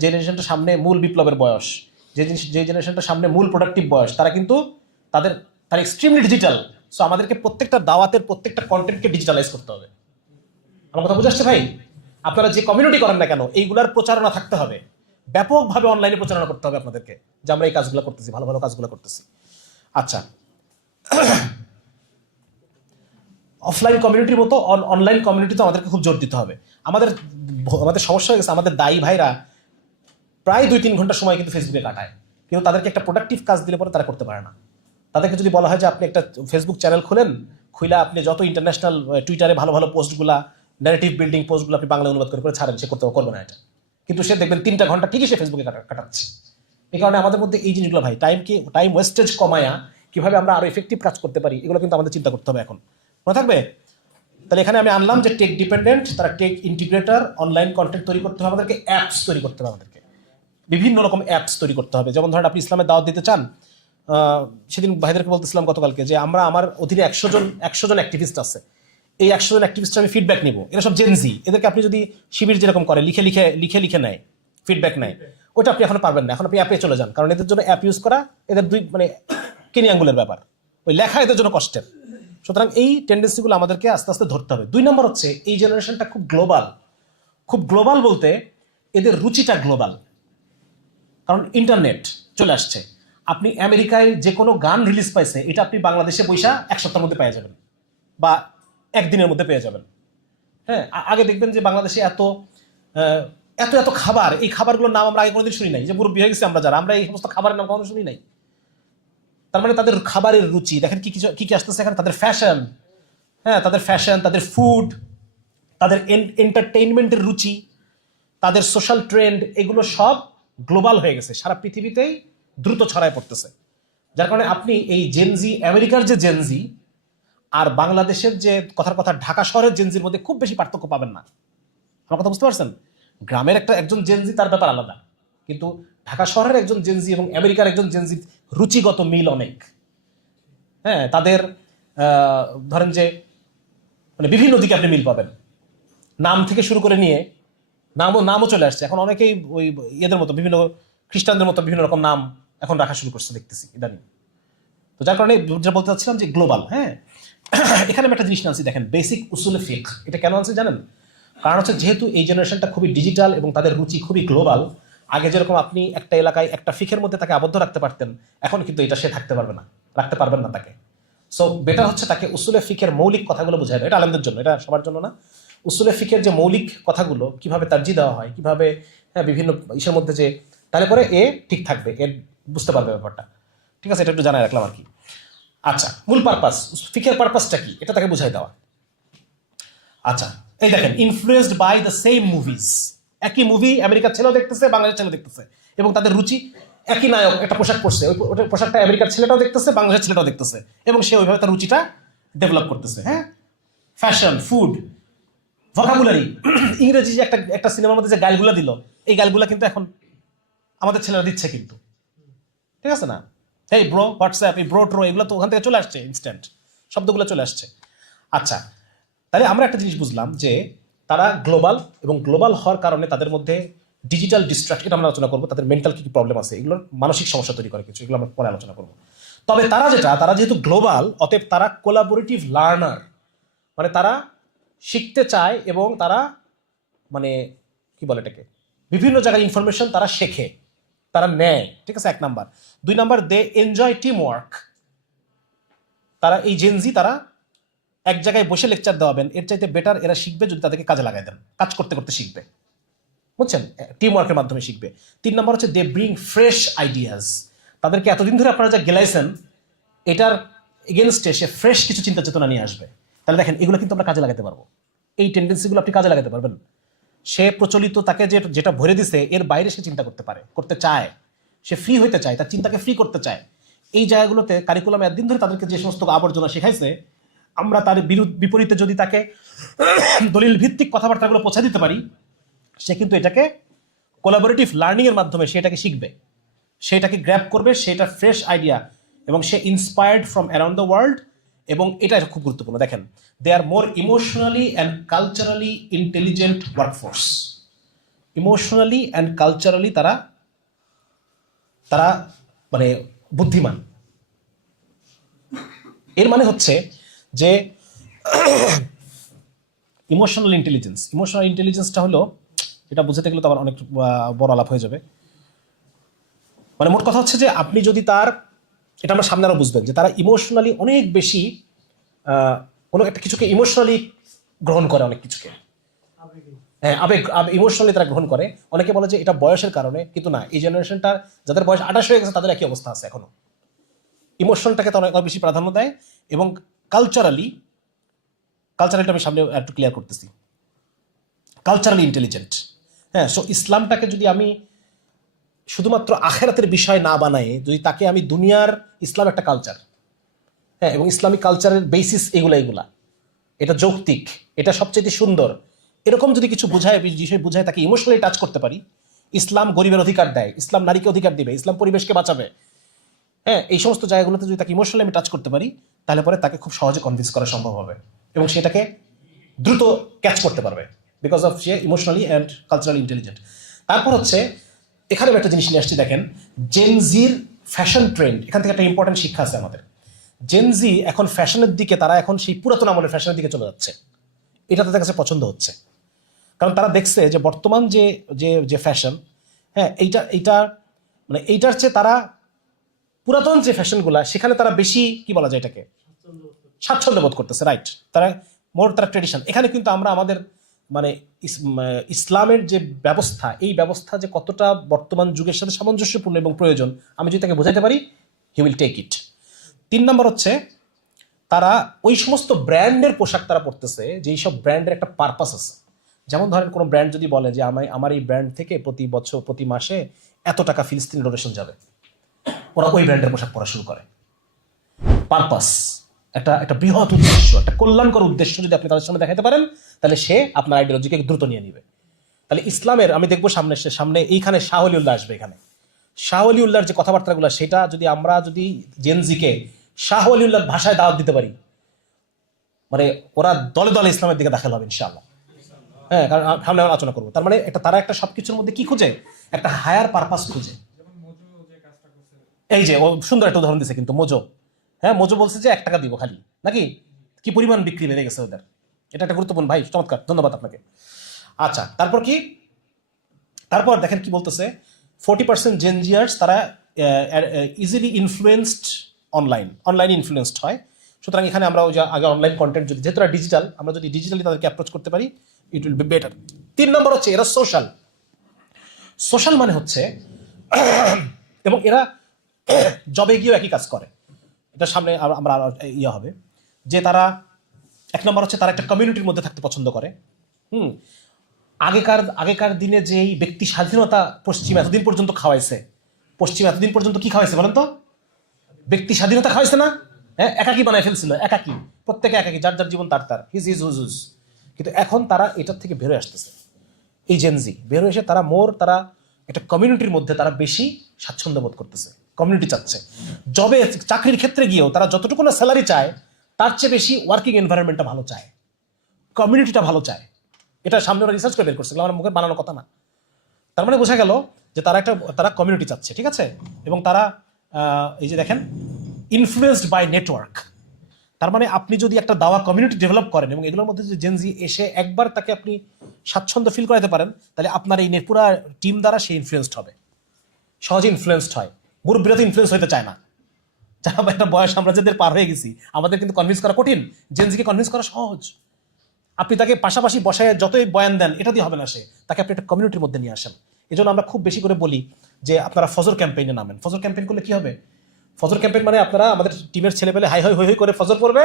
জেনারেশনটা সামনে মূল বিপ্লবের বয়স, যে জেনারেশনটা সামনে মূল প্রোডাক্টিভ বয়স, তারা কিন্তু তারা এক্সট্রিমলি ডিজিটাল। সো আমাদেরকে প্রত্যেকটা দাওয়াতের প্রত্যেকটা কন্টেন্টকে ডিজিটালাইজ করতে হবে। আমার কথা বুঝে আসছে ভাই? আপনারা যে কমিউনিটি করেন না কেন, এইগুলার প্রচারণা থাকতে হবে, ব্যাপকভাবে অনলাইনে প্রচারণা করতে হবে আপনাদেরকে, যে আমরা এই কাজগুলো করতেছি, ভালো ভালো কাজগুলো করতেছি। আচ্ছা, অফলাইন কমিউনিটির মতো অনলাইন কমিউনিটিতে আমাদেরকে খুব জোর দিতে হবে। আমাদের সমস্যা হয়ে গেছে, আমাদের দায়ী ভাইরা প্রায় 2-3 ঘন্টা সময় কিন্তু ফেসবুকে কাটায়, কিন্তু তাদেরকে একটা প্রোডাক্টিভ কাজ দিলে পরে তারা করতে পারে না। তাদেরকে যদি বলা হয় যে আপনি একটা ফেসবুক চ্যানেল খুলে আপনি যত ইন্টারন্যাশনাল টুইটারে ভালো ভালো পোস্টগুলা, ন্যারেটিভ বিল্ডিং পোস্টগুলো আপনি বাংলা অনুবাদ করে ছাড়েন, সে করবে না এটা। কিন্তু সে দেখবেন 3টা ঘন্টা ঠিকই সে ফেসবুকে কাটাচ্ছে। এই কারণে আমাদের মধ্যে এই জিনিসগুলো ভাই, টাইম ওয়েস্টেজ কমায়া কিভাবে আমরা আরো এফেক্টিভ কাজ করতে পারি, এগুলো কিন্তু আমাদের চিন্তা করতে হবে এখন। মনে থাকবে? তাহলে এখানে আমি আনলাম যে টেক ডিপেন্ডেন্ট, তারা টেক ইন্টিগ্রেটর, অনলাইন কন্টেন্ট তৈরি করতে হবে আমাদেরকে, অ্যাপস তৈরি করতে হবে আমাদেরকে, বিভিন্ন রকম অ্যাপস তৈরি করতে হবে। যেমন ধরেন আপনি ইসলামের দাওয়াত দিতে চান, সেদিন ভাইদেরকে বলতেছিলাম গতকালকে যে আমার অধীনে 100 জন অ্যাক্টিভিস্ট আছে। এই 100 জন অ্যাক্টিভিস্টের আমি ফিডব্যাক নিব। এরা সব জেনজি, এদেরকে আপনি যদি শিবির যেরকম করে লিখে নেয়, ফিডব্যাক নেয়, ওইটা আপনি এখন পারবেন না। এখন আপনি অ্যাপে চলে যান, কারণ এদের জন্য অ্যাপ ইউজ করা এদের কেনি আঙ্গুলের ব্যাপার, ওই লেখা এদের জন্য কষ্টের। সুতরাং এই টেন্ডেন্সিগুলো আমাদেরকে আস্তে আস্তে ধরতে হবে। 2 নম্বর হচ্ছে এই জেনারেশনটা খুব গ্লোবাল বলতে এদের রুচিটা গ্লোবাল, কারণ ইন্টারনেট চলে আসছে। আপনি আমেরিকায় যে কোনো গান রিলিজ পাইছে, এটা আপনি বাংলাদেশে বৈশা 1 সপ্তাহের মধ্যে পেয়ে যাবেন বা 1 দিনের মধ্যে পেয়ে যাবেন। হ্যাঁ, আগে দেখবেন যে বাংলাদেশে এত খাবার, এই খাবারগুলোর নাম আমরা আগে কোনোদিন শুনি নাই। যে মুরব্বী হয়ে গেছি আমরা এই সমস্ত খাবারের নাম কখনো শুনি নাই। তার মানে তাদের খাবারের রুচি দেখেন কি কি আসতেছে এখানে। তাদের ফ্যাশন, তাদের ফুড, তাদের এন্টারটেইনমেন্টের রুচি, তাদের সোশ্যাল ট্রেন্ড, এগুলো সব গ্লোবাল হয়ে গেছে, সারা পৃথিবীতেই দ্রুত ছড়ায় পড়তেছে। যার কারণে আপনি এই জেনজি, আমেরিকার যে জেনজি আর বাংলাদেশের যে কথার কথা ঢাকা শহরের জেনজির মধ্যে খুব বেশি পার্থক্য পাবেন না। আমার কথা বুঝতে পারছেন? গ্রামের একজন জেনজি তার ব্যাপার আলাদা, কিন্তু ঢাকা শহরের একজন জেনজি এবং আমেরিকার একজন জেনজি রুচিগত মিল অনেক। হ্যাঁ, তাদের ধরেন যে বিভিন্ন দিকে আপনি মিল পাবেন। নাম থেকে শুরু করে নিয়ে নামও চলে আসছে এখন। অনেকেই ওই এদের মতো বিভিন্ন খ্রিস্টানদের মতো বিভিন্ন রকম নাম এখন রাখা শুরু করছে দেখতেছি ইদানিং। তো যার কারণে যেটা বলতে চাচ্ছিলাম যে গ্লোবাল। হ্যাঁ, এখানে আমি একটা জিনিস আনছি, দেখেন বেসিক উসুলে ফিক। এটা কেন আনছি জানেন? কারণ হচ্ছে যেহেতু এই জেনারেশনটা খুবই ডিজিটাল এবং তাদের রুচি খুবই গ্লোবাল। আগে যেরকম আপনি একটা এলাকায় একটা ফিকের মধ্যে তাকে আবদ্ধ রাখতে পারতেন, এখন কিন্তু এটা সে রাখতে পারবেন না তাকে। সো বেটার হচ্ছে তাকে উসুলে ফিকের মৌলিক কথাগুলো বুঝাই। এটা আলেমদের জন্য, এটা সবার জন্য না। উসুলে ফিকের যে মৌলিক কথাগুলো কিভাবে তার্জি দেওয়া হয়, কিভাবে বিভিন্ন ইসের মধ্যে যে, তাহলে পরে এ ঠিক থাকবে, এ বুঝতে পারবে ব্যাপারটা। ঠিক আছে, এটা একটু জানাই রাখলাম আর কি। আচ্ছা, মূল পারপাস, ফিকের পারপাসটা কি এটা তাকে বুঝাই দেওয়া। আচ্ছা, এই দেখেন, influenced by the same movies, একই মুভি আমেরিকার ছেলেও দেখতেছে, বাংলাদেশের ছেলেও দেখতেছে, এবং তাদের রুচি একই। নায়ক একটা পোশাক পরছে, ওই পোশাকটা আমেরিকার ছেলেটাও দেখতেছে, বাংলাদেশের ছেলেটাও দেখতেছে, এবং সে ওইভাবে তার রুচিটা ডেভেলপ করতেছে। হ্যাঁ, ফ্যাশন, ফুড, ভোকাবুলারি, ইংরেজি যে একটা সিনেমার মধ্যে যে গালগুলা দিল, এই গালগুলা কিন্তু এখন আমাদের ছেলেরা দিচ্ছে কিন্তু, ঠিক আছে না? এই ব্রো, হোয়াটসঅ্যাপ, এই ব্রো ট্রো, এগুলো তো ওখান থেকে চলে আসছে, ইনস্ট্যান্ট শব্দগুলো চলে আসছে। আচ্ছা, তাহলে আমরা একটা জিনিস বুঝলাম যে তারা গ্লোবাল, এবং গ্লোবাল হওয়ার কারণে তাদের মধ্যে ডিজিটাল ডিস্ট্রাক্ট, এটা আমরা আলোচনা করবো, তাদের মেন্টাল কি কি প্রবলেম আছে, এগুলোর মানসিক সমস্যা তৈরি করে কিছু, এগুলো আমরা পরে আলোচনা করবো। তবে তারা যেহেতু গ্লোবাল, অতএব তারা কোলাবোরেটিভ লার্নার, মানে তারা শিখতে চায়, এবং তারা মানে কি বলে এটাকে, বিভিন্ন জায়গায় ইনফরমেশন তারা শেখে, তারা নেয়, ঠিক আছে, 1 number. 2 number, they enjoy team work. তারা এই জেনজি, তারা এক জায়গায় বসে লেকচার দেওয়াবেন, এর চাইতে বেটার এরা শিখবে যদি তাদেরকে কাজে লাগাই দেন, কাজ করতে করতে শিখবে, বুঝছেন, টিম ওয়ার্কের মাধ্যমে শিখবে। 3 নাম্বার হচ্ছে দে ব্রিং ফ্রেশ আইডিয়াজ। তাদেরকে এতদিন ধরে আপনারা যা গেলাইছেন, এটার এগেনস্টে সে ফ্রেশ কিছু চিন্তা চেতনা নিয়ে আসবে। তাহলে দেখেন, এগুলো কিন্তু আমরা কাজে লাগাতে পারবো, এই টেন্ডেন্সিগুলো আপনি কাজে লাগাতে পারবেন। সে প্রচলিত, তাকে যেটা ভরে দিছে এর বাইরে সে চিন্তা করতে পারে, করতে চায়, সে ফ্রি হইতে চায়, তার চিন্তাকে ফ্রি করতে চায়। এই জায়গাগুলোতে কারিকুলামে একদিন ধরে তাদেরকে যে সমস্ত আবর্জনা শেখাইছে, আমরা তার বিপরীতে যদি তাকে দলিল ভিত্তিক কথাবার্তাগুলো পৌঁছে দিতে পারি, সে কিন্তু এটাকে কোলাবোরেটিভ লার্নিং এর মাধ্যমে সেটাকে শিখবে, সেটাকে গ্র্যাব করবে, সেটা ফ্রেশ আইডিয়া, এবং সে inspired from around the world. এবং এটা খুব গুরুত্বপূর্ণ, দেখেন, they are more emotionally and culturally intelligent workforce. Emotionally and culturally তারা তারা মানে বুদ্ধিমান। এর মানে হচ্ছে যে ইমোশনাল ইন্টেলিজেন্সটা হলো, এটা বুঝতে গেলে তো আবার অনেক বড় আলাপ হয়ে যাবে। মানে মোট কথা হচ্ছে যে আপনি যদি এটা আমরা সামনে আরো বুঝবেন যে তারা ইমোশনালি অনেক বেশি, কোনো একটা কিছুকে ইমোশনালি গ্রহণ করে, অনেক কিছুকে, হ্যাঁ, আবেগ ইমোশনালি তারা গ্রহণ করে। অনেকে বলে যে এটা বয়সের কারণে, কিন্তু না, এই জেনারেশনটা যাদের বয়স 28 হয়ে গেছে তাদের একই অবস্থা আছে এখনো, ইমোশনটাকে তারা অনেক বেশি প্রাধান্য দেয়। এবং কালচারালিটা আমি সামনে একটু ক্লিয়ার করতেছি, কালচারালি ইন্টেলিজেন্ট। হ্যাঁ, সো ইসলামটাকে যদি আমি শুধুমাত্র আখেরাতের বিষয় না বানাই, যদি তাকে আমি দুনিয়ার, ইসলাম একটা কালচার, হ্যাঁ, এবং ইসলামিক কালচারের বেসিস এগুলা, এটা যৌক্তিক, এটা সবচেয়ে সুন্দর, এরকম যদি কিছু বিষয় বুঝায় তাকে ইমোশনালি টাচ করতে পারি, ইসলাম গরিবের অধিকার দেয়, ইসলাম নারীকে অধিকার দিবে, ইসলাম পরিবেশকে বাঁচাবে, হ্যাঁ, এই সমস্ত জায়গাগুলোতে যদি তাকে ইমোশনালি আমি টাচ করতে পারি, তাহলে পরে তাকে খুব সহজে কনভিন্স করা সম্ভব হবে, এবং সেটাকে দ্রুত ক্যাচ করতে পারবে, because of say emotionally and culturally intelligent. তারপর হচ্ছে, এখানে আমি একটা জিনিস নিয়ে আসছি, দেখেন, জেনজির ফ্যাশন ট্রেন্ড, এখান থেকে একটা ইম্পর্টেন্ট শিক্ষা আছে আমাদের। জেনজি এখন ফ্যাশনের দিকে, তারা এখন সেই পুরাতন আমলের ফ্যাশনের দিকে চলে যাচ্ছে, এটা তাদের কাছে পছন্দ হচ্ছে, কারণ তারা দেখছে যে বর্তমান যে যে যে ফ্যাশন, হ্যাঁ, এইটার চেয়ে তারা পুরাতন যে ফ্যাশনগুলা, সেখানে তারা বেশি, কি বলা যায় এটাকে, স্বাচ্ছন্দ্য বোধ করতেছে, রাইট? তারা ট্রেডিশন। এখানে কিন্তু আমরা আমাদের মানে ইসলামের যে ব্যবস্থা, এই ব্যবস্থা যে কতটা বর্তমান যুগের সাথে সামঞ্জস্যপূর্ণ এবং প্রয়োজন, আমি যদি তাকে বোঝাতে পারি, হি উইল টেক ইট। 3 নম্বর হচ্ছে, তারা ওই সমস্ত ব্র্যান্ডের পোশাক তারা পরতেছে, যেই সব ব্র্যান্ডের একটা পারপাস আছে। যেমন ধরেন, কোনো ব্র্যান্ড যদি বলে যে আমার এই ব্র্যান্ড থেকে প্রতি মাসে এত টাকা ফিলিস্তিন ডোনেশন যাবে, ওরা ওই ব্র্যান্ডের পোশাক পরা শুরু করে। পারপাস, একটা বৃহৎ উদ্দেশ্য, একটা কল্যাণকর উদ্দেশ্য যদি আপনি তাদের সামনে দেখাতে পারেন, তাহলে সে আপনার আইডিওলজিকে দ্রুত নিয়ে নিবে। তাহলে ইসলামের, আমি দেখবো সামনে এইখানে শাহ ওয়ালিউল্লাহ আসবে, এখানে শাহ ওয়ালিউল্লাহর যে কথাবার্তাগুলো, সেটা আমরা যদি জেনজিকে শাহ ওয়ালিউল্লাহর ভাষায় দাওয়াত দিতে পারি, মানে ওরা দলে দলে ইসলামের দিকে দাখিল হবে ইনশাআল্লাহ। হ্যাঁ, কারণ সামনে আমরা আলোচনা করবো। তার মানে তারা একটা সবকিছুর মধ্যে কি খুঁজে, একটা হায়ার পারপাস খুঁজে। এই যে ও সুন্দর একটা উদাহরণ দিছে কিন্তু, মোজো। হ্যাঁ, মোজো বলছে যে 1 টাকা দিব খালি, নাকি কি পরিমাণ বিক্রি বেড়ে গেছে ওদের, এটা একটা গুরুত্বপূর্ণ, ভাই চমৎকার, ধন্যবাদ আপনাকে। আচ্ছা, তারপর দেখেন কি বলতেছে, 40% জেনজিয়ার্স তারা ইজিলি ইনফ্লুয়েন্সড, অনলাইন ইনফ্লুয়েন্সড হয়। সুতরাং এখানে আমরা ওই যে আগে অনলাইন কন্টেন্ট, যেহেতু ডিজিটাল, আমরা যদি ডিজিটালি তাদেরকে অ্যাপ্রোচ করতে পারি, ইট উইল বি বেটার। 3 নম্বর হচ্ছে, এরা সোশ্যাল মানে হচ্ছে এবং এরা জবে গিয়েও একই কাজ করে। এটা সামনে আমরা ইয়ে হবে যে তারা এক নম্বর হচ্ছে তারা একটা কমিউনিটির মধ্যে থাকতে পছন্দ করে। আগেকার দিনে যেই ব্যক্তি স্বাধীনতা পশ্চিম এতদিন পর্যন্ত খাওয়াইছে, পশ্চিম এতদিন পর্যন্ত কি খাওয়াইছে বলেন তো? ব্যক্তি স্বাধীনতা খাওয়াইছে না? হ্যাঁ, একাকী বানায় ফেলছিল, একাকী, প্রত্যেকে একাকী, যার যার জীবন তার তার, হিজ হিজ হুজ হুজ। কিন্তু এখন তারা এটার থেকে বেরোয় আসতেছে, এই জেনজি বেরোয় এসে তারা একটা কমিউনিটির মধ্যে তারা বেশি স্বাচ্ছন্দ্য বোধ করতেছে, কমিউনিটি চাচ্ছে। জবে চাকরির ক্ষেত্রে গিয়েও তারা যতটুকু না স্যালারি চায় তার চেয়ে বেশি ওয়ার্কিং এনভায়রনমেন্টটা ভালো চায়, কমিউনিটিটা ভালো চায়। এটা সামনে ওরা রিসার্চ করে বের করছে, আমার মুখে বানানো কথা না। তার মানে বোঝা গেল যে তারা কমিউনিটি চাচ্ছে, ঠিক আছে। এবং তারা এই যে দেখেন ইনফ্লুয়েন্সড বাই নেটওয়ার্ক। তার মানে আপনি যদি একটা দাওয়া কমিউনিটি ডেভেলপ করেন এবং এগুলোর মধ্যে যদি জেনজি এসে একবার তাকে আপনি স্বাচ্ছন্দ্য ফিল করাতে পারেন, তাহলে আপনার এই পুরা টিম দ্বারা সে ইনফ্লুয়েন্সড হবে, সহজে ইনফ্লুয়েন্সড হয়। মুরব্বীরা তো ইনফ্লুয়েন্স হতে চায় না, যারা একটা বয়স আমরা যাদের পার হয়ে গেছি, আমাদের কিন্তু কনভিন্স করা কঠিন, জেনজিকে কনভিন্স করা সহজ। আপনি তাকে পাশাপাশি বসায় যতই বয়ান দেন এটা দিয়ে হবে না, তাকে আপনি একটা কমিউনিটির মধ্যে নিয়ে আসেন। এই জন্য আমরা খুব বেশি করে বলি যে আপনারা ফজর ক্যাম্পেইনে নামেন। ফজর ক্যাম্পেইন করলে কি হবে? ফজর ক্যাম্পেইন মানে আপনারা আমাদের টিমের ছেলেপেলে হাই হই হই করে ফজর পড়বে,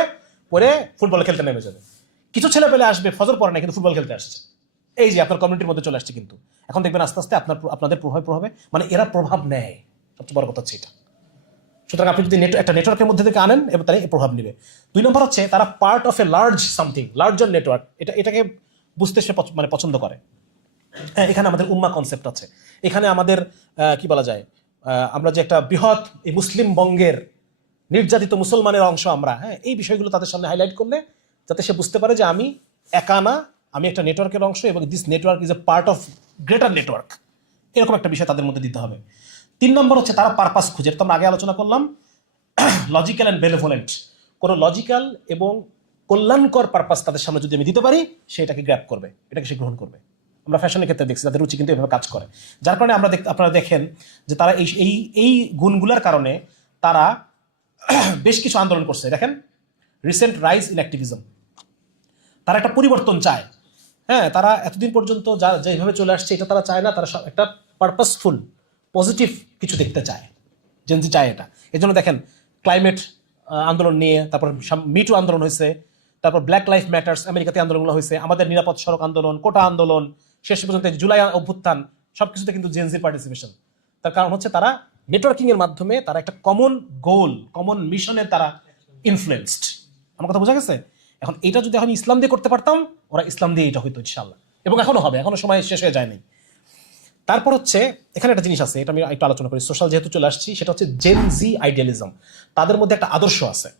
পরে ফুটবল খেলতে নেমে যাবে। কিছু ছেলেপেলে আসবে ফজর পড়ে না কিন্তু ফুটবল খেলতে আসছে, এই যে আপনার কমিউনিটির মধ্যে চলে আসছে। কিন্তু এখন দেখবেন আস্তে আস্তে আপনাদের প্রভাবে মানে এরা প্রভাব নেয়, সবচেয়ে বড় কথা হচ্ছে এটা। সুতরাং আপনি যদি একটা নেটওয়ার্কের মধ্যে থেকে আনেন এবং তারা প্রভাব নেবে। 2 নম্বর হচ্ছে তারা part of a large something, larger network, এটাকে বুঝতে সে মানে পছন্দ করে। হ্যাঁ, এখানে আমাদের উম্মা কনসেপ্ট আছে, এখানে আমাদের কি বলা যায়, আমরা যে একটা বৃহৎ এই মুসলিম বঙ্গের নির্যাতিত মুসলমানের অংশ আমরা, হ্যাঁ, এই বিষয়গুলো তাদের সামনে হাইলাইট করলে যাতে সে বুঝতে পারে যে আমি একা না, আমি একটা নেটওয়ার্কের অংশ এবং this network is a part of greater network, এরকম একটা বিষয় তাদের মধ্যে দিতে হবে। 3 নম্বর হচ্ছে তারা পারপাস খুঁজে, তো আমরা আগে আলোচনা করলাম, লজিক্যাল অ্যান্ড বেনেভোলেন্ট। কোনো লজিক্যাল এবং কল্যাণকর পারপাস তাদের সামনে যদি আমি দিতে পারি, সে এটাকে গ্র্যাব করবে, এটাকে সে গ্রহণ করবে। আমরা ফ্যাশনের ক্ষেত্রে দেখছি তাদের রুচি কিন্তু এভাবে কাজ করে, যার কারণে আপনারা দেখেন যে তারা এই গুণগুলোর কারণে তারা বেশ কিছু আন্দোলন করছে। দেখেন রিসেন্ট রাইজ ইন অ্যাক্টিভিজম, তারা একটা পরিবর্তন চায়। হ্যাঁ, তারা এতদিন পর্যন্ত যেভাবে চলে আসছে এটা তারা চায় না, তারা একটা পারপাসফুল পজিটিভ কিছু দেখতে চায়, জেনজি চায় এটা। এই জন্য দেখেন ক্লাইমেট আন্দোলন নিয়ে, তারপর মিটু আন্দোলন হয়েছে, তারপর ব্ল্যাক লাইফ ম্যাটার্স আমেরিকাতে আন্দোলনগুলো হয়েছে, আমাদের নিরাপদ সড়ক আন্দোলন, কোটা আন্দোলন, শেষ পর্যন্ত জুলাই অভ্যুত্থান, সবকিছুতে কিন্তু জেনজির পার্টিসিপেশন। তার কারণ হচ্ছে তারা নেটওয়ার্কিং এর মাধ্যমে তারা একটা কমন গোল, কমন মিশনে তারা ইনফ্লুয়েন্সড। আমার কথা বোঝা গেছে? এখন এটা যদি আমি ইসলাম দিয়ে করতে পারতাম, ওরা ইসলাম দিয়ে এটা হইতো ইনশাআল্লাহ, এবং এখনো হবে, এখনো সময় শেষ হয়ে যায়নি। তারপর হচ্ছে এখানে একটা জিনিস আছে, এটা আমি একটু আলোচনা করি, সোশ্যাল যেহেতু চলে আসছি, সেটা হচ্ছে জেনজি আইডিয়ালিজম। তাদের মধ্যে একটা আদর্শ আছে,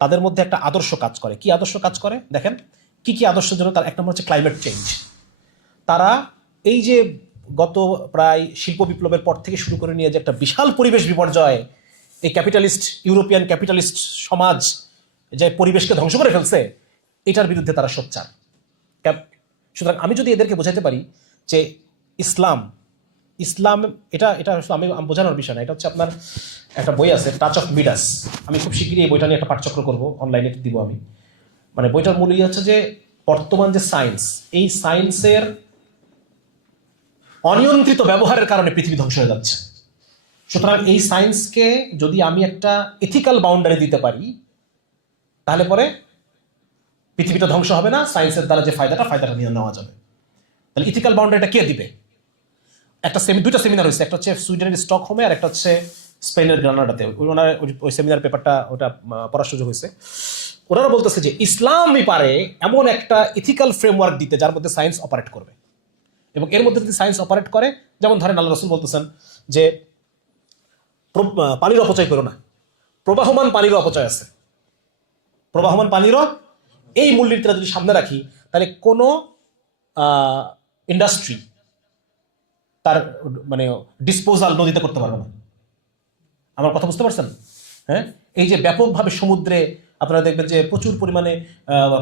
তাদের মধ্যে একটা আদর্শ কাজ করে। কি আদর্শ কাজ করে দেখেন, কি আদর্শের জন্য? তার 1 নম্বর হচ্ছে ক্লাইমেট চেঞ্জ। তারা এই যে গত প্রায় শিল্প বিপ্লবের পর থেকে শুরু করে নিয়ে যে একটা বিশাল পরিবেশ বিপর্যয়, এই ক্যাপিটালিস্ট ইউরোপিয়ান ক্যাপিটালিস্ট সমাজ যে পরিবেশকে ধ্বংস করে ফেলছে, এটার বিরুদ্ধে তারা সোচ্চার। সুতরাং আমি যদি এদেরকে বোঝাতে পারি যে ইসলাম এটা আমি বোঝানোর বিষয় না, এটা হচ্ছে আপনার একটা বই আছে টাচ অফ মিডাস, আমি খুব শীঘ্রই এই বইটা নিয়ে একটা পাঠচক্র করবো, অনলাইনে দিব আমি। মানে বইটার মূল হচ্ছে যে বর্তমান যে সায়েন্স, এই সায়েন্সের অনিয়ন্ত্রিত ব্যবহারের কারণে পৃথিবী ধ্বংস হয়ে যাচ্ছে। সুতরাং এই সায়েন্সকে যদি আমি একটা এথিক্যাল বাউন্ডারি দিতে পারি, তাহলে পরে পৃথিবীটা ধ্বংস হবে না, সায়েন্সের দ্বারা যে ফায়দাটা নিয়ে নেওয়া যাবে। তাহলে ইথিক্যাল বাউন্ডারিটা কে দিবে? দুইটা সেমিনার হয়েছে, একটা হচ্ছে সুইডেনের স্টকহোমে আর একটা হচ্ছে স্পেনের গ্রানাডাতে। ওই সেমিনার পেপারটা ওটা পড়ার সুযোগ হয়েছে। ওনারা বলতেছে যে ইসলামই পারে এমন একটা ইথিক্যাল ফ্রেমওয়ার্ক দিতে যার মধ্যে সায়েন্স অপারেট করবে, এবং এর মধ্যে যদি সায়েন্স অপারেট করে, যেমন ধরেন আল্লাহ রাসূল বলতেছেন যে পানির অপচয় করো না, প্রবাহমান পানিরও অপচয় আছে, প্রবাহমান পানিরও, এই মূলনীতিটা যদি সামনে রাখি, তাহলে কোনো ইন্ডাস্ট্রি তার মানে ডিসপোজাল নদীতে করতে পারবে না। আমার কথা বুঝতে পারছেন? হ্যাঁ, এই যে ব্যাপকভাবে সমুদ্রে আপনারা দেখবেন যে প্রচুর পরিমাণে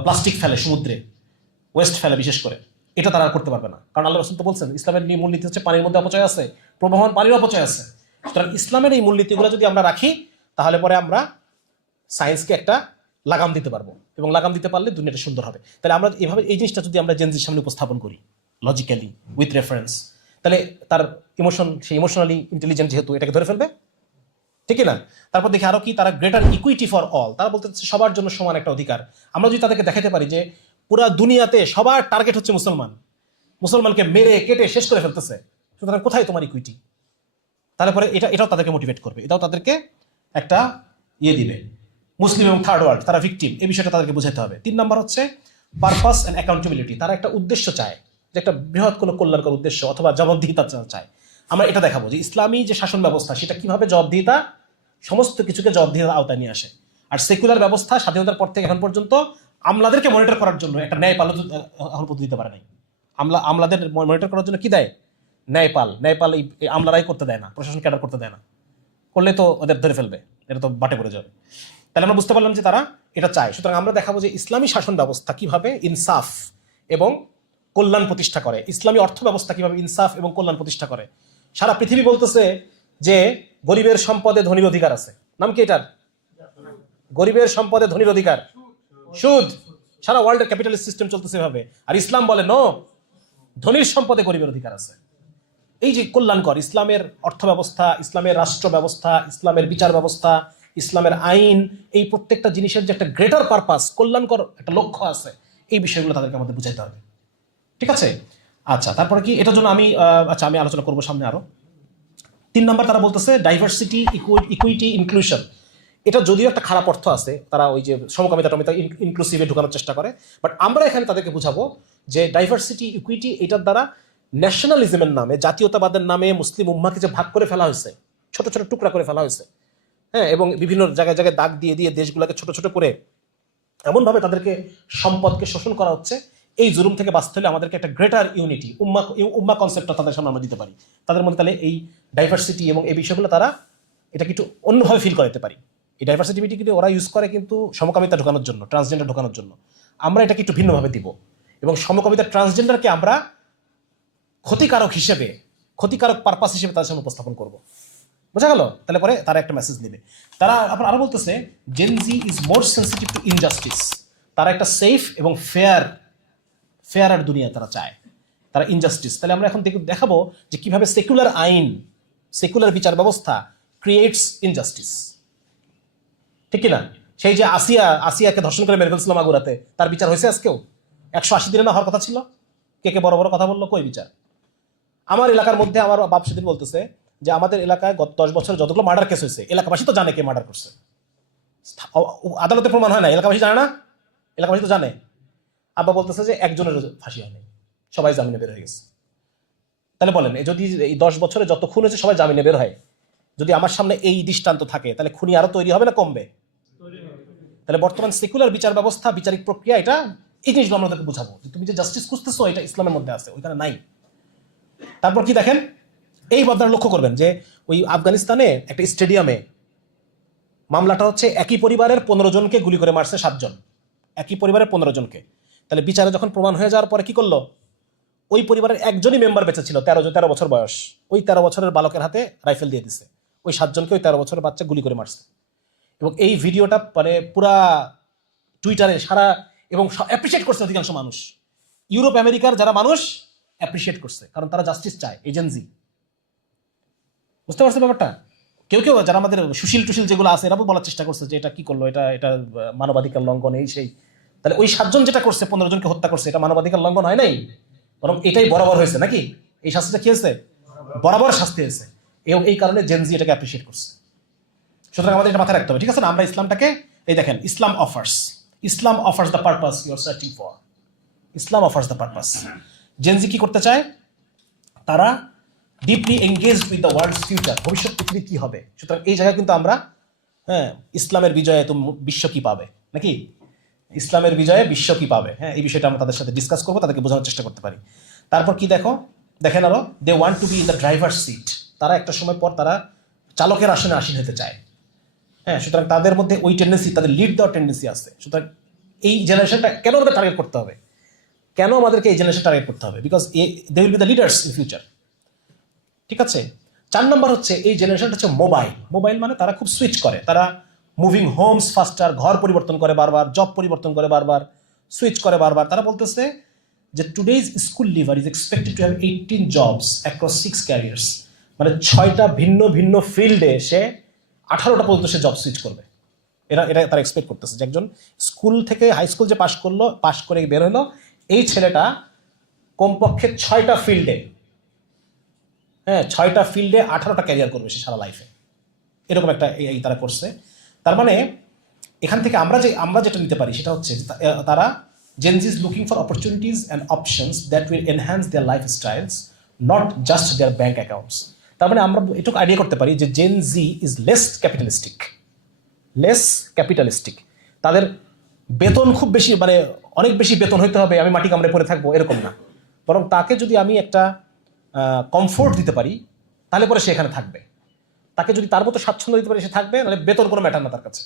প্লাস্টিক ফেলে সমুদ্রে, ওয়েস্ট ফেলে বিশেষ করে, এটা তারা করতে পারবে না। কারণ আল্লাহ রাসূল তো বলছেন ইসলামের মূলনীতি হচ্ছে পানির মধ্যে অপচয় আছে, প্রবাহমান পানির অপচয় আছে। সুতরাং ইসলামের এই মূলনীতিগুলো যদি আমরা রাখি, তাহলে পরে আমরা সায়েন্সকে একটা লাগাম দিতে পারবো, এবং লাগাম দিতে পারলে দুনিয়াটা সুন্দর হবে। তাহলে আমরা এভাবে এই জিনিসটা যদি আমরা জেনজির সামনে উপস্থাপন করি লজিক্যালি উইথ রেফারেন্স, তাহলে তার সে ইমোশনালি ইন্টেলিজেন্ট যেহেতু, এটাকে ধরে ফেলবে। ঠিক না? তারপর দেখি আরো কি, তারা গ্রেটার ইকুইটি ফর অল, তারা বলতে চাচ্ছে সবার জন্য সমান একটা অধিকার। আমরা যদি তাদেরকে দেখাতে পারি যে পুরা দুনিয়াতে সবার টার্গেট হচ্ছে মুসলমান, মুসলমানকে মেরে কেটে শেষ করে ফেলতেছে, সুতরাং কোথায় তোমার ইকুইটি? তারপরে এটাও তাদেরকে মোটিভেট করবে, এটাও তাদেরকে একটা দিবে। মুসলিম এবং থার্ড ওয়ার্ল্ড তারা ভিকটিম, এই বিষয়টা তাদেরকে বুঝাতে হবে। 3 নম্বর হচ্ছে পারপাস এন্ড অ্যাকাউন্টেবিলিটি, তারা একটা উদ্দেশ্য চায়, যে একটা বৃহৎ কোনো কল্যাণকর উদ্দেশ্য অথবা জবাবদিহিতা চায়। আমরা এটা দেখাবো যে ইসলামী যে শাসন ব্যবস্থা সেটা কিভাবে জবাবদিহিতা, সমস্ত কিছুকে জবাবদিহিতার আওতায় নিয়ে আসে। আর সেকুলার ব্যবস্থা স্বাধীনতার পর থেকে এখন পর্যন্ত আমলাদেরকে মনিটর করার জন্য একটা ন্যায়পাল এখন পর্যন্ত দিতে পারে নাই। আমলাদের মনিটর করার জন্য কি দেয়? ন্যায়পাল এই আমলারাই করতে দেয় না, প্রশাসন ক্যাডার করতে দেয় না, করলে তো ওদের ধরে ফেলবে, এটা তো বাটে পড়ে যাবে। তাহলে আমরা বুঝতে পারলাম যে তারা এটা চায়। সুতরাং আমরা দেখাবো যে ইসলামী শাসন ব্যবস্থা কিভাবে ইনসাফ এবং কল্যাণ প্রতিষ্ঠা করে, ইসলামী অর্থ ব্যবস্থা কিভাবে ইনসাফ এবং কল্যাণ প্রতিষ্ঠা করে। সারা পৃথিবী বলতেছে যে গরিবের সম্পদে ধনীর অধিকার আছে। নাম কি এটার? গরিবের সম্পদে ধনীর অধিকার, সুদ। সারা ওয়ার্ল্ডের ক্যাপিটালিস্ট সিস্টেম চলতেছে এভাবে। আর ইসলাম বলে নো, ধনীর সম্পদে গরিবের অধিকার আছে। এই যে কল্যাণকর ইসলামের অর্থ ব্যবস্থা, ইসলামের রাষ্ট্র ব্যবস্থা, ইসলামের বিচার ব্যবস্থা, ইসলামের আইন, এই প্রত্যেকটা জিনিসের যে একটা গ্রেটার পারপাস, কল্যাণকর একটা লক্ষ্য আছে, এই বিষয়গুলো তাদেরকে আমাদের বুঝাইতে হবে। ঠিক আছে? আচ্ছা, তারপরে কি এটার জন্য আমি আমি আলোচনা করবো সামনে আরো। 3 নম্বর তারা বলতেছে ডাইভার্সিটি, ইকুইটি, ইনক্লুশন। এটা যদিও একটা খারাপ অর্থ আছে, তারা ওই যে সমকামিতা টমিতা ইনক্লুসিভে ঢুকানোর চেষ্টা করে, বাট আমরা এখানে তাদেরকে বুঝাবো যে ডাইভার্সিটি, ইকুইটি, এটার দ্বারা ন্যাশনালিজমের নামে, জাতীয়তাবাদের নামে মুসলিম উম্মাকে যে ভাগ করে ফেলা হয়েছে, ছোট ছোট টুকরা করে ফেলা হয়েছে, হ্যাঁ, এবং বিভিন্ন জায়গায় জায়গায় দাগ দিয়ে দিয়ে দেশগুলোকে ছোট ছোট করে এমনভাবে তাদেরকে সম্পদকে শোষণ করা হচ্ছে, এই জুলুম থেকে বাঁচতে হলে আমাদেরকে একটা গ্রেটার ইউনিটি, উম্মা কনসেপ্টটা তাদের সামনে আমরা দিতে পারি। তাদের মধ্যে তাহলে এই ডাইভার্সিটি এবং এই বিষয়গুলো তারা এটাকে একটু অন্যভাবে ফিল করাতে পারি। এই ডাইভার্সিটি কিন্তু ওরা ইউজ করে কিন্তু সমকামিতা ঢোকানোর জন্য, ট্রান্সজেন্ডার ঢোকানোর জন্য। আমরা এটাকে একটু ভিন্নভাবে দিব এবং সমকামিতা ট্রান্সজেন্ডারকে আমরা ক্ষতিকারক হিসেবে, ক্ষতিকারক পারপাস হিসেবে তাদের সামনে উপস্থাপন করব। বোঝা গেল? তাহলে পরে তারা একটা মেসেজ নেবে। তারা আপনার আরো বলতেছে Gen Z is more sensitive two injustice. তারা একটা সেফ এবং ফেয়ার দুনিয়া তারা চায়, তারা ইনজাস্টিস। তাহলে আমরা এখন দেখাবো যে কিভাবে সেকুলার আইন, সেকুলার বিচার ব্যবস্থা ক্রিয়েটস ইনজাস্টিস। ঠিক কিনা? সেই যে আসিয়াকে ধর্ষণ করে মেরে ফেলছিল মাগুরাতে, তার বিচার হয়েছে আজকেও? 180 দিনে না হওয়ার কথা ছিল। কে বড় বড় কথা বললো, কই বিচার? আমার এলাকার মধ্যে আমার বাপ সেদিন বলতেছে যে আমাদের এলাকায় গত 10 বছর যতগুলো মার্ডার কেস হয়েছে, এলাকাবাসী তো জানে কে মার্ডার করছে, আদালতে প্রমাণ হয় না, এলাকাবাসী জানে না? এলাকাবাসী তো জানে। আব্বা বলতেছে যে একজনের ফাঁসি হয়নি, সবাই জামিনে বের হয়ে গেছে। তাহলে বলেন, যদি এই 10 বছরে যত খুন হয়েছে সবাই জামিনে বের হয়, যদি আমার সামনে এই দৃষ্টান্ত থাকে, তাহলে খুনি আরো তৈরি হবে না কমবে? তাহলে বর্তমান সেকুলার বিচার ব্যবস্থা, বিচারিক প্রক্রিয়া, এটা এই জিনিসগুলো আমরা তাদেরকে বুঝাবো যে তুমি যে জাস্টিস খুঁজতেছো এটা ইসলামের মধ্যে আছে, ওইখানে নাই। তারপর কি দেখেন, এই আপনারা লক্ষ্য করবেন যে ওই আফগানিস্তানে একটা স্টেডিয়ামে মামলাটা হচ্ছে একই পরিবারের 15 জনকে গুলি করে মারছে 7 জন, একই পরিবারের 15 জনকে। তাহলে বিচারে যখন প্রমাণ হয়ে যাওয়ার পরে কি করলো, ওই পরিবারের একজনই মেম্বার বেঁচে ছিল, 13 বছর বয়স, ওই 13 বছরের বালকের হাতে রাইফেল দিয়ে দিছে, ওই 7 জনকে ওই 13 বছরের বাচ্চা গুলি করে মারছে। এবং এই ভিডিওটা মানে পুরা টুইটারে সারা, এবং অ্যাপ্রিসিয়েট করছে অধিকাংশ মানুষ, ইউরোপ আমেরিকার যারা মানুষ অ্যাপ্রিসিয়েট করছে, কারণ তারা জাস্টিস চায়, এজেন্সি। বুঝতে পারছে ব্যাপারটা? কেউ যারা আমাদের সুশীল টুশীল যেগুলো আছে, এরা বলার চেষ্টা করছে যে এটা কি করলো, এটা মানবাধিকার লঙ্ঘন, এই সেই। তাহলে ওই 7 জন যেটা করছে, 15 জনকে হত্যা করছে, এটা মানবাধিকার লঙ্ঘন হয় নাই, বরং এটাই বরাবর হয়েছে নাকি? এই শাস্তিটা কি হয়েছে? বরাবর শাস্তি হয়েছে, এবং এই কারণে জেনজি এটাকে অ্যাপ্রিসিয়েট করছে। সুতরাং আমাদের এটা মাথায় রাখতে হবে, ঠিক আছে না? আমরা ইসলামটাকে, এই দেখেন, Islam offers the purpose you are searching for. Islam offers the purpose. Gen Z কি করতে চায়? তারা deeply engage with the world's future, ভবিষ্যৎ পৃথিবী কি হবে। সুতরাং এই জায়গায় কিন্তু আমরা, হ্যাঁ, ইসলামের বিজয়ে তো বিশ্ব কি পাবে, নাকি ইসলামের বিজয়ে বিশ্ব কি পাবে, হ্যাঁ, এই বিষয়টা আমরা তাদের সাথে ডিসকাস করবো, তাদেরকে বোঝানোর চেষ্টা করতে পারি। তারপর কি দেখেন আরো, they want to be in the driver seat. তারা একটা সময় পর তারা চালকের আসনে আসীন হতে চায়, হ্যাঁ। সুতরাং তাদের মধ্যে ওই টেন্ডেন্সি, তাদের লিড দেওয়ার টেন্ডেন্সি আছে। সুতরাং এই জেনারেশনটা কেন আমাদের টার্গেট করতে হবে? কেন আমাদেরকে এই জেনারেশন টার্গেট করতে হবে? Because they will be the leaders in future. ঠিক আছে? 4 নম্বর হচ্ছে এই জেনারেশনটা হচ্ছে মোবাইল মানে তারা খুব সুইচ করে, তারা মুভিং হোমস ফাস্টার, ঘর পরিবর্তন করে বারবার, জব পরিবর্তন করে বারবার, সুইচ করে বারবার। তারা বলতেছে যে today's school liver is expected to have 18 jobs across 6 carriers. মানে 6টা ভিন্ন ভিন্ন ফিল্ডে সে 18টা পর্যন্ত সে জব সুইচ করবে। এটা এটা তারা এক্সপেক্ট করতেছে যে একজন স্কুল থেকে হাই স্কুল যে পাশ করে বের হলো, এই ছেলেটা কমপক্ষে 6টা ফিল্ডে, 6টা ফিল্ডে 18টা ক্যারিয়ার করবে সে সারা লাইফে। এরকম একটা এই তারা করছে। তার মানে এখান থেকে আমরা যেটা নিতে পারি সেটা হচ্ছে তারা Gen Z is looking for opportunities and options that will enhance their lifestyles, not just their bank accounts. তার মানে আমরা এটুকু আইডিয়া করতে পারি যে Gen Z is less capitalistic. তাদের বেতন খুব বেশি, মানে অনেক বেশি বেতন হইতে হবে, আমি মাটি কামড়ে পড়ে থাকবো, এরকম না। বরং তাকে যদি আমি একটা কমফোর্ট দিতে পারি, তাহলে পরে সে এখানে থাকবে। তাকে যদি তার মতো স্বাচ্ছন্দ্য দিতে পারি, সে থাকবে, নাহলে বেতন কোনো ম্যাটার না তার কাছে।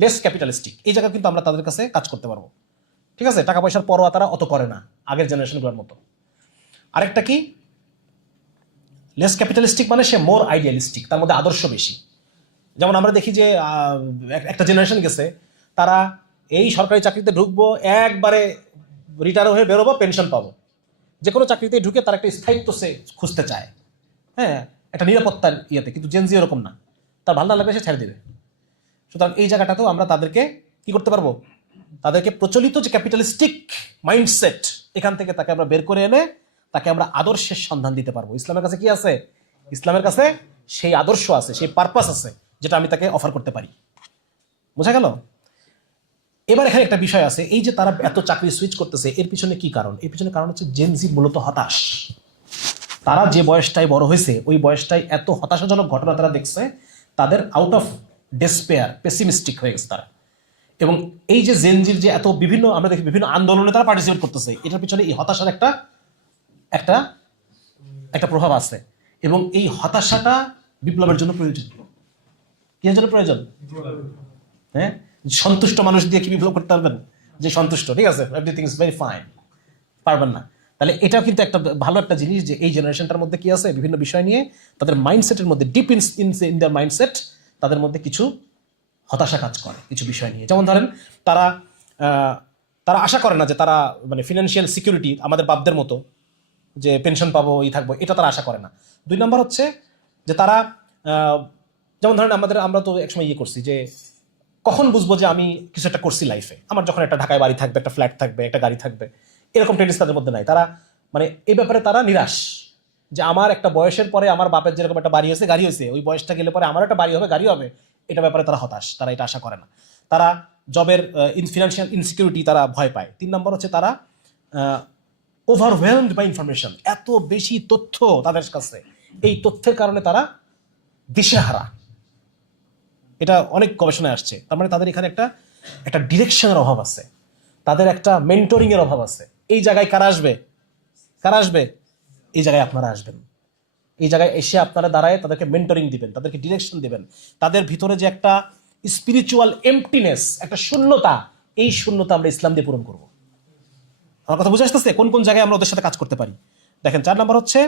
লেস ক্যাপিটালিস্টিক, এই জায়গায় কিন্তু আমরা তাদের কাছে কাজ করতে পারবো। ঠিক আছে, টাকা পয়সার পরোয়া তারা অত করে না আগের জেনারেশনগুলোর মতো। আরেকটা কি, লেস ক্যাপিটালিস্টিক মানে সে মোর আইডিয়ালিস্টিক, তার মধ্যে আদর্শ বেশি। যেমন আমরা দেখি যে একটা জেনারেশন গেছে, তারা এই সরকারি চাকরিতে ঢুকবো, একবারে রিটায়ার হয়ে বেরোবো, পেনশন পাবো, যে কোনো চাকরিতে ঢুকে তার একটা স্থায়িত্ব সে খুঁজতে চায়, একটা নিরাপত্তার ইয়েতে। কিন্তু জেন জি এরকম না, তার ভালো না লাগলে সে ছেড়ে দেবে। সুতরাং এই জায়গাটাতেও আমরা তাদেরকে কি করতে পারবো, তাদেরকে প্রচলিত যে ক্যাপিটালিস্টিক মাইন্ডসেট, এখান থেকে তাকে আমরা বের করে এনে তাকে আমরা আদর্শের সন্ধান দিতে পারবো। ইসলামের কাছে কি আছে? ইসলামের কাছে সেই আদর্শ আছে, সেই পারপাস আছে, যেটা আমি তাকে অফার করতে পারি। বোঝা গেল? এবার এখানে একটা বিষয় আছে, এই যে তারা এত চাকরি সুইচ করতেছে, এর পিছনে কি কারণ? এর পিছনে কারণ হচ্ছে জেন জি মূলত হতাশ। তারা যে বয়সটায় বড় হয়েছে, ওই বয়সটায় এত হতাশাজনক ঘটনা তারা দেখছে, তাদের আউট অফ ডেসপেয়ার, পেসিমিস্টিক হয়ে গেছে তারা। এবং এই যে জেন জির যে এত বিভিন্ন, আমরা দেখি বিভিন্ন আন্দোলনে তারা পার্টিসিপেট করতেছে, এটার পিছনে এই হতাশার একটা একটা একটা প্রভাব আছে। এবং এই হতাশাটা বিপ্লবের জন্য প্রয়োজন। কিসের জন্য প্রয়োজন? সন্তুষ্ট মানুষ দিয়ে কি বিপ্লব করতে পারবেন? যে সন্তুষ্ট, ঠিক আছে, এভরিথিং ইজ ভেরি ফাইন, পারবেন না। তাহলে এটাও কিন্তু একটা ভালো একটা জিনিস যে এই জেনারেশনটার মধ্যে কি আছে, বিভিন্ন বিষয় নিয়ে তাদের মাইন্ডসেটের মধ্যে, ডিপ ইন দেয়ার মাইন্ডসেট, তাদের মধ্যে কিছু হতাশা কাজ করে কিছু বিষয় নিয়ে। যেমন ধরেন, তারা আশা করে না যে তারা মানে ফিনান্সিয়াল সিকিউরিটি আমাদের বাপদের মতো যে পেনশন পাবো, এই থাকবো, এটা তারা আশা করে না। 2 নম্বর হচ্ছে যে তারা যেমন ধরেন আমরা তো একসময় করছি যে কখন বুঝবো যে আমি কিছু একটা করছি লাইফে, আমার যখন একটা ঢাকায় বাড়ি থাকবে, একটা ফ্ল্যাট থাকবে, একটা গাড়ি থাকবে, এরকম টেন্ডেন্সি তাদের মধ্যে নাই। তারা মানে এই ব্যাপারে তারা নিরাশ যে আমার একটা বয়সের পরে আমার বাপের যেরকম একটা বাড়ি হয়েছে, গাড়ি হয়েছে, ওই বয়সটা গেলে পরে আমার একটা বাড়ি হবে, গাড়ি হবে, এটা ব্যাপারে তারা হতাশ, তারা এটা আশা করে না। তারা জবের ফিনান্সিয়াল ইনসিকিউরিটি তারা ভয় পায়। 3 নম্বর হচ্ছে তারা ওভারওয়েলমড বাই ইনফরমেশন, এত বেশি তথ্য তাদের কাছে, এই তথ্যের কারণে তারা দিশেহারা। এটা অনেক গবেষণায় আসছে। তার মানে তাদের এখানে একটা ডিরেকশনের অভাব আছে, তাদের একটা মেন্টরিং এর অভাব আছে। এই জায়গায় কারা আসবে? এই জায়গায় আপনারা আসবেন। এই জায়গায় এসে আপনারা দাঁড়ায় তাদেরকে মেন্টরিং দিবেন, তাদেরকে ডিরেকশন দিবেন। তাদের ভিতরে যে একটা স্পিরিচুয়াল এমপ্টিনেস, একটা শূন্যতা, এই শূন্যতা আমরা ইসলাম দিয়ে পূরণ করব। আমার কথা বুঝে আসতেছে কোন কোন জায়গায় আমরা ওদের সাথে কাজ করতে পারি? দেখেন, 4 নম্বর হচ্ছে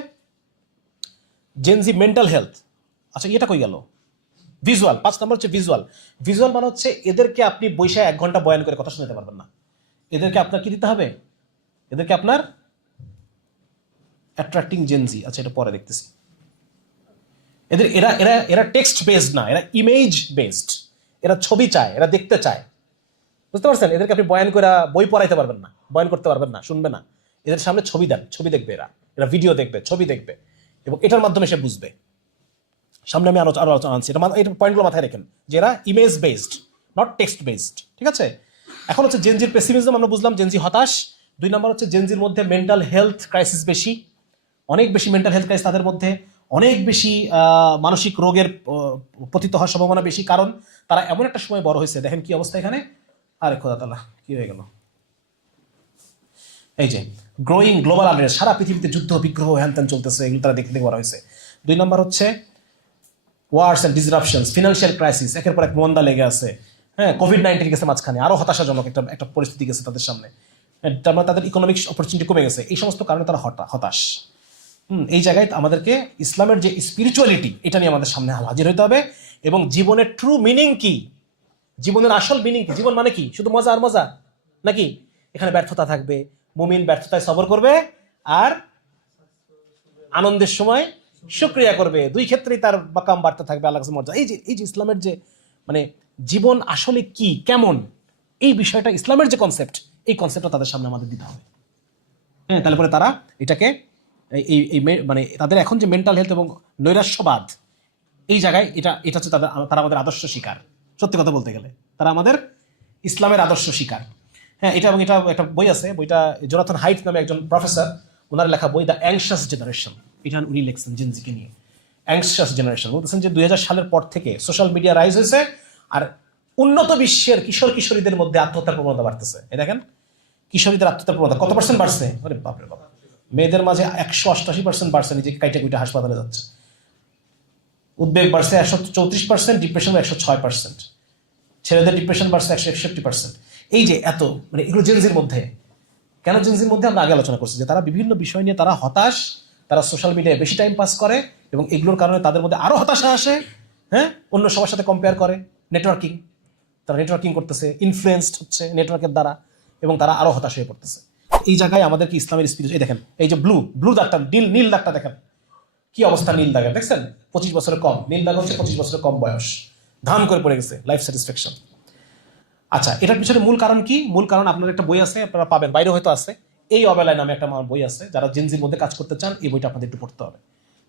জেন জি মেন্টাল হেলথ। আচ্ছা, এটা কই গেল? ভিজুয়াল। 5 নম্বর হচ্ছে ভিজুয়াল মানে হচ্ছে এদেরকে আপনি বৈশাখ 1 ঘন্টা বয়ান করে কথা শুনতে পারবেন না। এদেরকে আপনার কি দিতে হবে? এদেরকে আপনার অ্যাট্রাক্টিং জেন জি। আচ্ছা, এটা পরে দেখতেছি। এরা টেক্সট বেসড না, এরা ইমেজ বেসড। এরা ছবি চায়, এরা দেখতে চায়। বুঝতে পারছেন? এদেরকে আপনি বয়ান করে বই পড়াইতে পারবেন না, বয়ান করতে পারবেন না, শুনবে না। এদের সামনে ছবি দেন, ছবি দেখবে, এরা ভিডিও দেখবে, ছবি দেখবে, এবং এটার মাধ্যমে সে বুঝবে। সামনে আমি আরো আলোচনা আনছি, এটা পয়েন্টগুলো মাথায় রাখেন যে এরা image based, not text based. ঠিক আছে? এখন হচ্ছে জেনজির পেসিমিজম আমরা বুঝলাম, জেনজি হতাশ। 2 নম্বর হচ্ছে জেনজির মধ্যে মেন্টাল হেলথ ক্রাইসিস বেশি, অনেক বেশি মেন্টাল হেলথ ক্রাইসিস তাদের মধ্যে, অনেক বেশি মানসিক রোগের পতিত হওয়ার সম্ভাবনা বেশি। কারণ তারা এমন একটা সময় বড় হয়েছে। দেখেন কি অবস্থা এখানে। আরে খোদা তাআলা, কি হয়ে গেল? এই যে গ্রোয়িং গ্লোবাল আনরেস্ট, সারা পৃথিবীতে যুদ্ধ বিগ্রহ হ্যান চলতেছে, এগুলো তারা দেখতে বড় হয়েছে। 2 নম্বর হচ্ছে ওয়ার্স অ্যান্ড ডিসরাপশনস, ফিনান্সিয়াল ক্রাইসিস, একের পর এক মন্দা লেগে আছে। কোভিড-19 গেছে মাঝখানে, আরো হতাশাজনক একটা পরিস্থিতি গেছে তাদের সামনে। তার মানে তাদের ইকোনমিক অপরচুনিটি কমে গেছে। এই সমস্ত কারণে তারা হতাশ। এই জায়গায় আমাদেরকে ইসলামের যে স্পিরিচুয়ালিটি, এটা নিয়ে আমাদের সামনে হাজির হতে হবে। এবং জীবনের ট্রু মিনিং কি, জীবনের আসল মিনিং কি? জীবন মানে কি? শুধু মজা আর মজা নাকি? এখানে ব্যর্থতা থাকবে, মুমিন ব্যর্থতায় সবর করবে, আর আনন্দের সময় শুকরিয়া করবে, দুই ক্ষেত্রেই তার বাকাম বাড়তে থাকবে, আল্লাহর কাছে মর্যাদা। এই যে ইসলামের যে মানে জীবন আসলে কি কেমন, এই বিষয়টা ইসলামের যে কনসেপ্ট, এই কনসেপ্টটা তাদের সামনে আমাদের দিতে হবে। হ্যাঁ, তাহলে পরে তারা এটাকে মানে তাদের এখন যে মেন্টাল হেলথ এবং নৈরাশ্যবাদ, এই জায়গায় এটা হচ্ছে তারা আমাদের আদর্শ শিকার। সত্যি কথা বলতে গেলে তারা আমাদের ইসলামের আদর্শ শিকার। হ্যাঁ, এটা একটা বই আছে, বইটা জোনাথন হাইট নামে একজন প্রফেসর, ওনার লেখা বই দ্য অ্যাংশাস জেনারেশন। এটা উনি লিখছেন জেনজিকে নিয়ে। অ্যাংশাস জেনারেশন বলতেছেন যে 2000 সালের পর থেকে সোশ্যাল মিডিয়া রাইজ হয়েছে, আর উন্নত বিশ্বের কিশোর কিশোরীদের মধ্যে আত্মহত্যার প্রবণতা বাড়তেছে। এই দেখেন, কিশোরীদের আত্মহত্যার প্রবণতা কত পার্সেন্ট বাড়ছে? আরে বাপরে বাপ! মেয়েদের মাঝে 188% বাড়ছে, নিজেকে কাইটা কুইটা হাসপাতালে যাচ্ছে। উদ্বেগ বাড়ছে 134%, ডিপ্রেশন 106%, ছেলেদের ডিপ্রেশন বাড়ছে 161%। এই যে এত মানে এগুলো জেনজির মধ্যে। কেন জেনজির মধ্যে? আমরা আগে আলোচনা করছি যে তারা বিভিন্ন বিষয় নিয়ে তারা হতাশ, তারা সোশ্যাল মিডিয়ায় বেশি টাইম পাস করে, এবং এগুলোর কারণে তাদের মধ্যে আরো হতাশা আসে। হ্যাঁ, অন্য সবার সাথে কম্পেয়ার করে, নেটওয়ার্কিং, তারা নেটওয়ার্কিং করতেছে, ইনফ্লুয়েন্সড হচ্ছে নেটওয়ার্কের দ্বারা, এবং তারা আরো হতাশ হয়ে পড়তেছে। এই জায়গায় আমাদেরকে ইসলামের স্পিরিট, এই দেখেন, এই যে ব্লু দাগটা, নীল দাগটা দেখেন কি অবস্থা। নীল দাগের দেখছেন 25 বছরের কম, নীল দাগ হচ্ছে 25 বছরের কম বয়স, ধান করে পড়ে গেছে লাইফ স্যাটিসফ্যাকশন। আচ্ছা, এটার পিছনে মূল কারণ কি? মূল কারণ আপনার একটা বই আছে, আপনারা পাবেন, বাইরে হয়তো আছে, এই অবেলায় নামে একটা আমার বই আছে। যারা জেনজির মধ্যে কাজ করতে চান, এই বইটা আপনাদের একটু পড়তে হবে।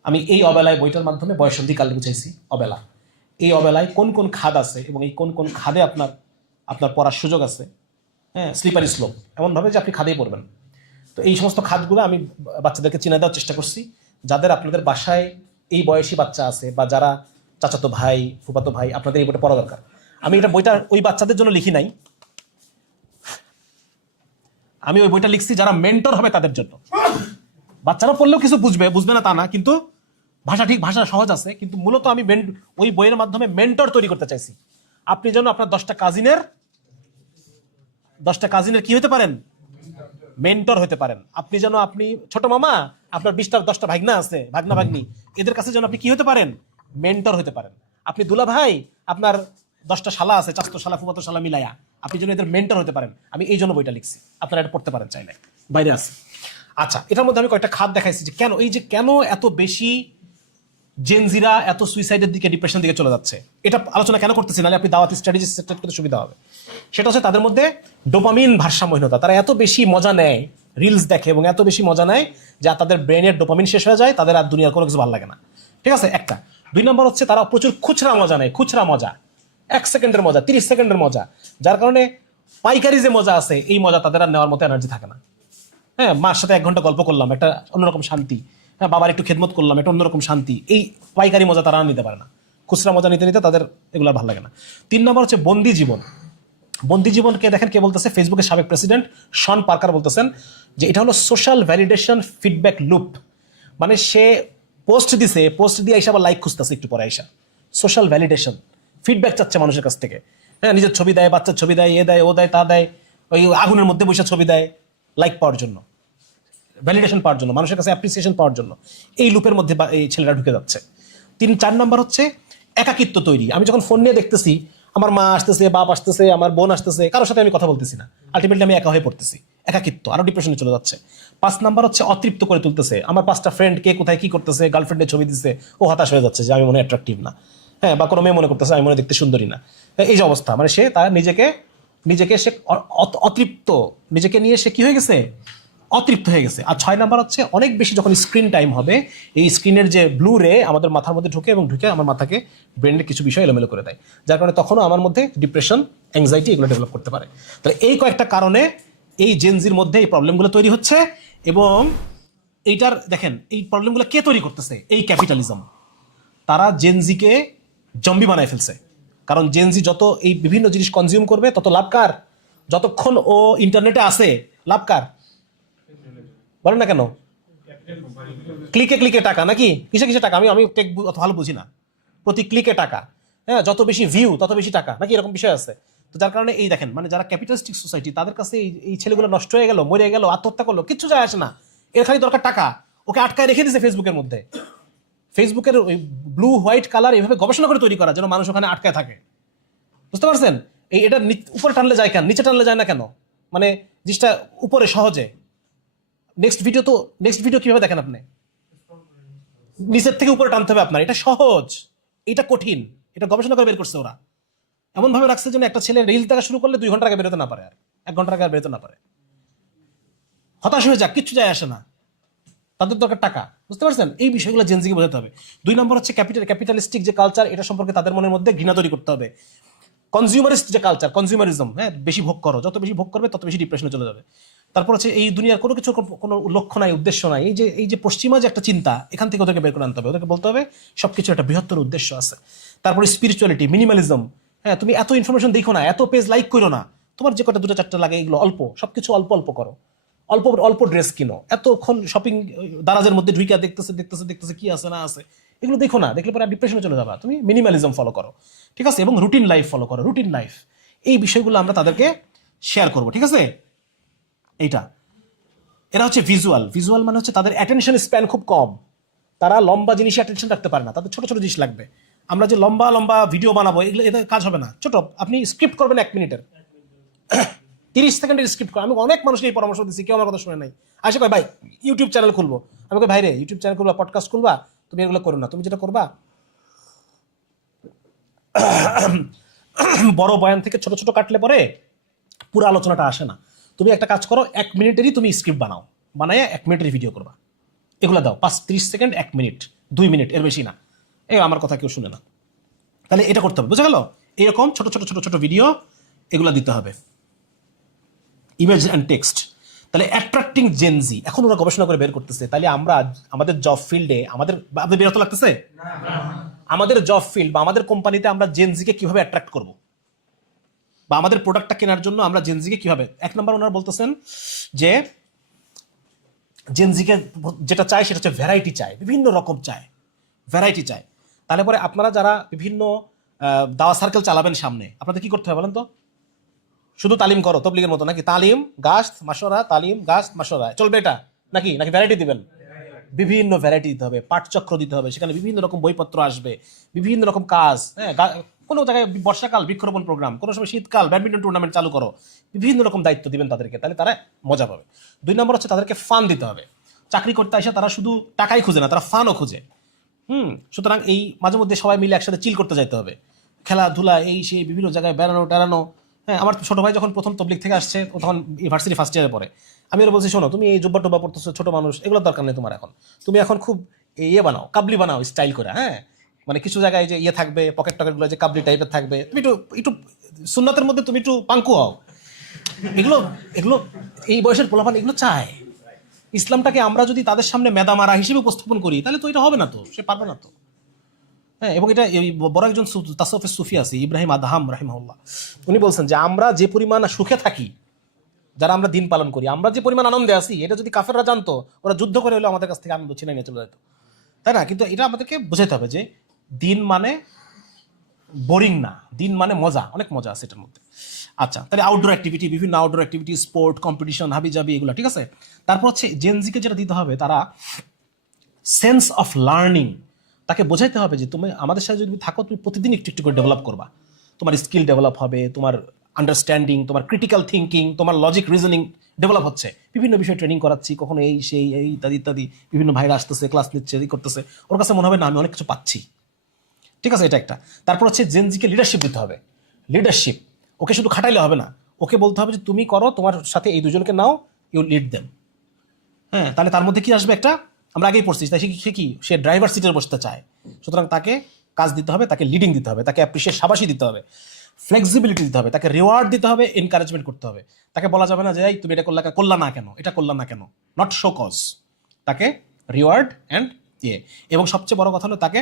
আমি এই অবেলায় বইটার মাধ্যমে বয়সন্ধিকাল বুঝাইছি। অবেলা, এই অবেলায় কোন কোন খাদ আছে এবং এই কোন কোন খাদে আপনার পড়ার সুযোগ আছে। হ্যাঁ, স্লিপারি স্লোপ, এমনভাবে যে আপনি খাদেই পড়বেন। তো এই সমস্ত খাতগুলো আমি বাচ্চাদেরকে চিনে দেওয়ার চেষ্টা করছি। যাদের আপনাদের বাসায় এই বয়সী বাচ্চা আছে, বা যারা চাচাতো ভাই, ফুফাতো ভাই, আপনাদের এই বইটা পড়া দরকার। আমি এটা বইটা ওই বাচ্চাদের জন্য লিখি নাই, আমি ওই বইটা লিখছি যারা মেন্টর হবে তাদের জন্য। বাচ্চারা পড়লেও কিছু বুঝবে না তা না, কিন্তু ভাষা সহজ আছে, কিন্তু মূলত আমি ওই বইয়ের মাধ্যমে মেন্টর তৈরি করতে চাইছি। আপনি যেন আপনার 10টা কাজিনের কি হতে পারেন? মেন্টর হতে পারেন। আপনি যেন আপনি ছোট মামা, আপনার 10টা ভাগনা আছে, ভাগনি, এদের কাছে যেন আপনি কি হতে পারেন? মেন্টর হতে পারেন। আপনি দুলা ভাই, আপনার 10টা শালা আছে, চাচতো শালা, ফুফাতো শালা মিলাইয়া, আপনি যেন এদের মেন্টর হতে পারেন। আমি এই জন্য বইটা লিখছি, আপনারা এটা পড়তে পারেন চাইলে, বাইরে আছে। আচ্ছা, এটার মধ্যে আমি কয়েকটা খাত দেখাইছি যে কেন এত বেশি জেনজিরা এত সুইসাইডের দিকে, ডিপ্রেশনের দিকে চলে যাচ্ছে। এটা আলোচনা কেন করতেছি, নাহলে আপনি দাওয়াতি স্ট্র্যাটেজি সেট করতে সুবিধা হবে। সেটা হচ্ছে তাদের মধ্যে ডোপামিন ভারসাম্যহীনতা। তারা এত বেশি মজা নেয়, রিলস দেখে এবং এত বেশি মজা নেয় যা তাদের ব্রেনের ডোপামিন শেষ হয়ে যায়, তাদের আর দুনিয়ার কোনো কিছু ভালো লাগে না। ঠিক আছে, একটা। 2 নম্বর হচ্ছে তারা প্রচুর খুচরা মজা নেয়, খুচরা মজা, 1 সেকেন্ডের মজা, 30 সেকেন্ডের মজা, যার কারণে পাইকারি যে মজা আছে, এই মজা তাদের আর নেওয়ার মতো এনার্জি থাকে না। হ্যাঁ, মার সাথে 1 ঘন্টা গল্প করলাম, একটা অন্যরকম শান্তি। হ্যাঁ, বাবার একটু খেদমত করলাম, একটা অন্যরকম শান্তি। এই পাইকারি মজা তারা নিতে পারে না, খুচরা মজা নিতে তাদের এগুলো ভালো লাগে না। 3 নম্বর হচ্ছে বন্দি জীবন। বন্দি জীবনকে দেখেন কে বলতেছে? ফেসবুকের সাবেক প্রেসিডেন্ট শন পার্কার বলতেছেন যে এটা হলো সোশ্যাল ভ্যালিডেশন ফিডব্যাক লুপ। মানে সে পোস্ট দিয়ে আইসা আবার লাইক খুঁজতেছে, একটু পরে আইসা সোশ্যাল ভ্যালিডেশন ফিডব্যাক চাচ্ছে মানুষের কাছ থেকে। হ্যাঁ, নিজের ছবি দেয়, বাচ্চার ছবি দেয়, এ দেয়, ও দেয়, তা দেয়, ওই আগুনের মধ্যে বসে ছবি দেয়, লাইক পাওয়ার জন্য, ভ্যালিডেশন পাওয়ার জন্য, মানুষের কাছে অ্যাপ্রিসিয়েশন পাওয়ার জন্য। এই লুপের মধ্যে এই ছেলেরা ঢুকে যাচ্ছে। 4 নম্বর হচ্ছে একাকিত্ব তৈরি। আমি যখন ফোন নিয়ে দেখতেছি, আমার মা আসতেছে, বাপ আসতেছে, আমার বোন আসতেছে, কারোর সাথে আমি কথা বলতেছি না, আলটিমেটলি আমি একা হয়ে পড়তেছি, একাকিত্ব, আরো ডিপ্রেশনে চলে যাচ্ছে। 5 নম্বর হচ্ছে অতৃপ্ত করে তুলতেছে। আমার 5টা ফ্রেন্ড কে কোথায় কি করতেছে, গার্লফ্রেন্ডের ছবি দিচ্ছে, ও হতাশ হয়ে যাচ্ছে যে আমি মনে অ্যাট্রাকটিভ না। হ্যাঁ, বা কোনো মেয়ে মনে করতেছে আমি মনে দেখতে সুন্দরী না। এই যে অবস্থা, মানে সে তার নিজেকে সে অতৃপ্ত, নিজেকে নিয়ে সে কি হয়ে গেছে? অতৃপ্ত হয়ে গেছে। আর 6 নাম্বার হচ্ছে অনেক বেশি যখন স্ক্রিন টাইম হবে, এই স্ক্রিনের যে ব্লু রে আমাদের মাথার মধ্যে ঢুকে আমার মাথাকে, ব্রেনের কিছু বিষয় এলোমেলো করে দেয়, যার কারণে তখনও আমার মধ্যে ডিপ্রেশন, অ্যাংজাইটি এগুলো ডেভেলপ করতে পারে। তাহলে এই কয়েকটা কারণে এই জেনজির মধ্যে এই প্রবলেমগুলো তৈরি হচ্ছে। এবং এইটার দেখেন, এই প্রবলেমগুলো কে তৈরি করতেছে? এই ক্যাপিটালিজম। তারা জেনজিকে জম্বি বানায় ফেলছে। কারণ জেনজি যত এই বিভিন্ন জিনিস কনজিউম করবে, তত লাভকার। যতক্ষণ ও ইন্টারনেটে আসে, লাভকার। বলেন না কেন? ক্লিকে টাকা, নাকি কিসে টাকা? আমি টেক অত ভালো বুঝি না। প্রতি ক্লিকে টাকা। হ্যাঁ, যত বেশি ভিউ তত বেশি টাকা, নাকি এরকম বিষয় আছে? তো যার কারণে এই দেখেন, মানে যারা ক্যাপিটালিস্টিক সোসাইটি, তাদের কাছে এই ছেলেগুলো নষ্ট হয়ে গেল, মরে গেল, আত্মহত্যা করলো, কিচ্ছু যায় আসে না। এর খালি দরকার টাকা। ওকে আটকায় রেখে দিয়েছে ফেসবুকের মধ্যে। ফেসবুকের ওই ব্লু হোয়াইট কালার এভাবে গবেষণা করে তৈরি করা, যেন মানুষ ওখানে আটকায় থাকে। বুঝতে পারছেন? এটা উপরে টানলে যায় কেন, নিচে টানলে যায় না কেন? মানে জিনিসটা উপরে সহজে। নেক্সট ভিডিও কিভাবে দেখেন আপনি? নিচের থেকে উপরে টানতে হবে আপনার। এটা সহজ, এটা কঠিন, এটা গবেষণা করে বের করছে ওরা। এমন ভাবে রাখছে যেন একটা ছেলে রিল দেখা শুরু করলে 2 ঘন্টা আগে বেরোতে না পারে, আর 1 ঘন্টা আগে বেরোতে না পারে, হতাশ হয়ে যাক, কিচ্ছু যায় আসে না, তাদের দরকার টাকা। বুঝতে পারছেন? এই বিষয়গুলো জেনজিকে বোঝাতে হবে। 2 নম্বর হচ্ছে ক্যাপিটালিস্টিক যে কালচার, এটা সম্পর্কে তাদের মনের মধ্যে ঘৃণা তৈরি করতে হবে। কনজিউমারিস্ট যে কালচার, কনজিউমারিজম, হ্যাঁ, বেশি ভোগ করো, যত বেশি ভোগ করবে তত বেশি ডিপ্রেশনে চলে যাবে। তারপর হচ্ছে এই দুনিয়ার কোনো কিছু কোনো লক্ষ্য নাই, উদ্দেশ্য নাই। এই যে পশ্চিমা যে একটা চিন্তা, এখান থেকে ওদেরকে বের করে আনতে হবে। ওদেরকে বলতে হবে সবকিছু একটা বৃহত্তর উদ্দেশ্য আছে। তারপরে স্পিরিচুয়ালিটি, মিনিমালিজম, হ্যাঁ, তুমি এত ইনফরমেশন দেখো না, এত পেজ লাইক করো না, তোমার যে কটা 2টা 4টা লাগে এগুলো অল্প, সবকিছু অল্প অল্প করো, অল্প অল্প ড্রেস কিনো, এতক্ষণ শপিং দারাজের মধ্যে ঢুইকা দেখতেছে দেখতেছে দেখতেছে কি আছে না আছে, এগুলো দেখো না, দেখলে পরে ডিপ্রেশনে চলে যাবা। তুমি মিনিমালিজম ফলো করো, ঠিক আছে, এবং রুটিন লাইফ ফলো করো, রুটিন লাইফ। এই বিষয়গুলো আমরা তাদেরকে শেয়ার করব, ঠিক আছে। এইটা, এরা হচ্ছে ভিজুয়াল মানে হচ্ছে তাদের অ্যাটেনশন স্প্যান খুব কম, তারা লম্বা জিনিসে অ্যাটেনশন রাখতে পারে না, তাদের ছোট ছোট জিনিস লাগবে। আমরা যে লম্বা লম্বা ভিডিও বানাবো, এগুলো এদের কাজ হবে না। ছোট, আপনি স্ক্রিপ্ট করবেন 1 মিনিটের, 30 সেকেন্ডের স্ক্রিপ্ট করে। আমি অনেক মানুষকে এই পরামর্শ দিচ্ছি, কেউ আমার কথা শুনে নাই। আসে কয় ভাই ইউটিউব চ্যানেল খুলবো, আমি কই ভাই রে, ইউটিউব চ্যানেল খুলবা, পডকাস্ট খুলবা, তুমি এগুলো করো না। তুমি যেটা করবা, বড় বয়ান থেকে ছোট ছোট কাটলে পরে পুরো আলোচনাটা আসে না। তুমি একটা কাজ করো, 1 মিনিটেরই তুমি স্ক্রিপ্ট বানাও, বানায় 1 মিনিটের ভিডিও করবা, এগুলো দাও, 30 সেকেন্ড, 1 মিনিট, 2 মিনিট, এর বেশি না। এই আমার কথা কেউ শুনে না, তাহলে এটা করতে হবে, বুঝা গেল? এরকম ছোট ছোট ছোট ছোট ভিডিও এগুলো দিতে হবে, ইমেজ অ্যান্ড টেক্সট। তাহলে অ্যাট্রাক্টিং জেনজি, এখন ওরা গবেষণা করে বের করতেছে। তাহলে আমরা আমাদের জব ফিল্ডে, আমাদের বিরত লাগতেছে, আমাদের জব ফিল্ড বা আমাদের কোম্পানিতে আমরা জেনজিকে কিভাবে অ্যাট্রাক্ট করব, বা আমাদের প্রোডাক্টটা কেনার জন্য আমরা জেনজিকে কিভাবে। 1 নম্বর ওনারা বলতেছেন যে জেনজিকে যেটা চায় সেটা হচ্ছে ভ্যারাইটি চায়, বিভিন্ন রকম চায়, ভ্যারাইটি চায়। তাহলে পরে আপনারা যারা বিভিন্ন দাওয়া সার্কেল চালাবেন সামনে, আপনাদের কি করতে হবে বলেন তো? শুধু তালিম করো তবলিগের মতো নাকি? তালিম গাস্ত মাশওয়ারা, তালিম গাস্ত মাশওয়ারা, চলবে এটা নাকি? নাকি ভ্যারাইটি দিবেন? বিভিন্ন ভ্যারাইটি দিতে হবে, পাঠচক্র দিতে হবে, সেখানে বিভিন্ন রকম বইপত্র আসবে, বিভিন্ন রকম কাজ, হ্যাঁ, কোনো জায়গায় বর্ষাকাল বৃক্ষরোপণ প্রোগ্রাম, কোনো সময় শীতকাল ব্যাডমিন্টন টুর্নামেন্ট চালু করো, বিভিন্ন রকম দায়িত্ব দিবেন তাদেরকে, তাহলে তারা মজা পাবে। 2 নম্বর হচ্ছে তাদেরকে ফান দিতে হবে। চাকরি করতে এসে তারা শুধু টাকাই খুঁজে না, তারা ফানও খুঁজে। সুতরাং এই মাঝে মধ্যে সবাই মিলে একসাথে চিল করতে যাইতে হবে, খেলাধুলা, এই সেই বিভিন্ন জায়গায় বেড়ানো টেড়ানো। হ্যাঁ, আমার ছোট ভাই যখন প্রথম তবলিগ থেকে আসছে, ও তখন ইউনিভার্সিটি ফার্স্ট ইয়ারে পড়ে, আমি ওরা বলছি শোনো, তুমি এই জুব্বা টুব্বা পড়তেছো, ছোট মানুষ, এগুলোর দরকার নেই তোমার এখন। তুমি এখন খুব ইয়ে বানাও, কাবলি বানাও স্টাইল করে, হ্যাঁ, মানে কিছু জায়গায় যে ইয়ে থাকবে, পকেট টকেটগুলো যে কাবলি টাইপের থাকবে, তুমি একটু একটু সুন্নাতের মধ্যে তুমি একটু পাঙ্কু হও। এগুলো এগুলো এই বয়সের পোলাপান এগুলো চায়। ইসলামটাকে আমরা যদি তাদের সামনে মেদামারা হিসেবে উপস্থাপন করি, তাহলে তো এটা হবে না, তো সে পারবে না তো। হ্যাঁ, এবং এটা বড় একজন তাসাউফের সুফি আছে, ইব্রাহিম আদহাম রাহিমাহুল্লাহ, উনি বলছেন যে আমরা যে পরিমাণ সুখে থাকি, যারা আমরা দিন পালন করি, আমরা যে পরিমাণ আনন্দে আছি, এটা যদি কাফেররা জানতো, ওরা যুদ্ধ করে হলেও আমাদের কাছ থেকে আনন্দ ছিনে নিয়ে চলে যেত, তাই না? কিন্তু এটা আমাদেরকে বোঝাতে হবে যে দিন মানে বোরিং না, দিন মানে মজা, অনেক মজা আছে এটার মধ্যে। আচ্ছা, তাহলে আউটডোর অ্যাক্টিভিটি, বিভিন্ন আউটডোর অ্যাক্টিভিটি, স্পোর্ট, কম্পিটিশন, হাবি জাবি, এগুলো ঠিক আছে। তারপর হচ্ছে জেনজিকে যেটা দিতে হবে, তারা সেন্স অফ লার্নিং, তাকে বোঝাইতে হবে যে তুমি আমাদের সাথে যদি থাকো, তুমি প্রতিদিন একটু একটু করে ডেভেলপ করবা, তোমার স্কিল ডেভেলপ হবে, তোমার আন্ডারস্ট্যান্ডিং, তোমার ক্রিটিক্যাল থিঙ্কিং, তোমার লজিক রিজনিং ডেভেলপ হচ্ছে। বিভিন্ন বিষয়ে ট্রেনিং করাচ্ছি, কখনো এই সেই এই ইত্যাদি ইত্যাদি, বিভিন্ন ভাইরা আসতেছে, ক্লাস নিচ্ছে, এই করতেছে, ওর কাছে মনে হবে না আমি অনেক কিছু পাচ্ছি, ঠিক আছে, এটা একটা। তারপর হচ্ছে জেনজিকে লিডারশিপ দিতে হবে, লিডারশিপ, ওকে শুধু খাটাইলে হবে না, ওকে বলতে হবে যে তুমি করো, তোমার সাথে এই দুজনকে নাও, ইউ লিড দেম। হ্যাঁ, তাহলে তার মধ্যে কি আসবে একটা, আমরা আগেই পড়ছি, তাই সে কি, সে ড্রাইভার সিটে বসতে চায়, সুতরাং তাকে কাজ দিতে হবে, তাকে লিডিং দিতে হবে, তাকে অ্যাপ্রিসিয়েট, শাবাশি দিতে হবে, ফ্লেক্সিবিলিটি দিতে হবে, তাকে রিওয়ার্ড দিতে হবে, এনকারেজমেন্ট করতে হবে। তাকে বলা যাবে না যে এই তুমি এটা করলা না কেন, এটা করলা না কেন, নট শো কজ, তাকে রিওয়ার্ড অ্যান্ড ইয়ে। এবং সবচেয়ে বড় কথা হলো তাকে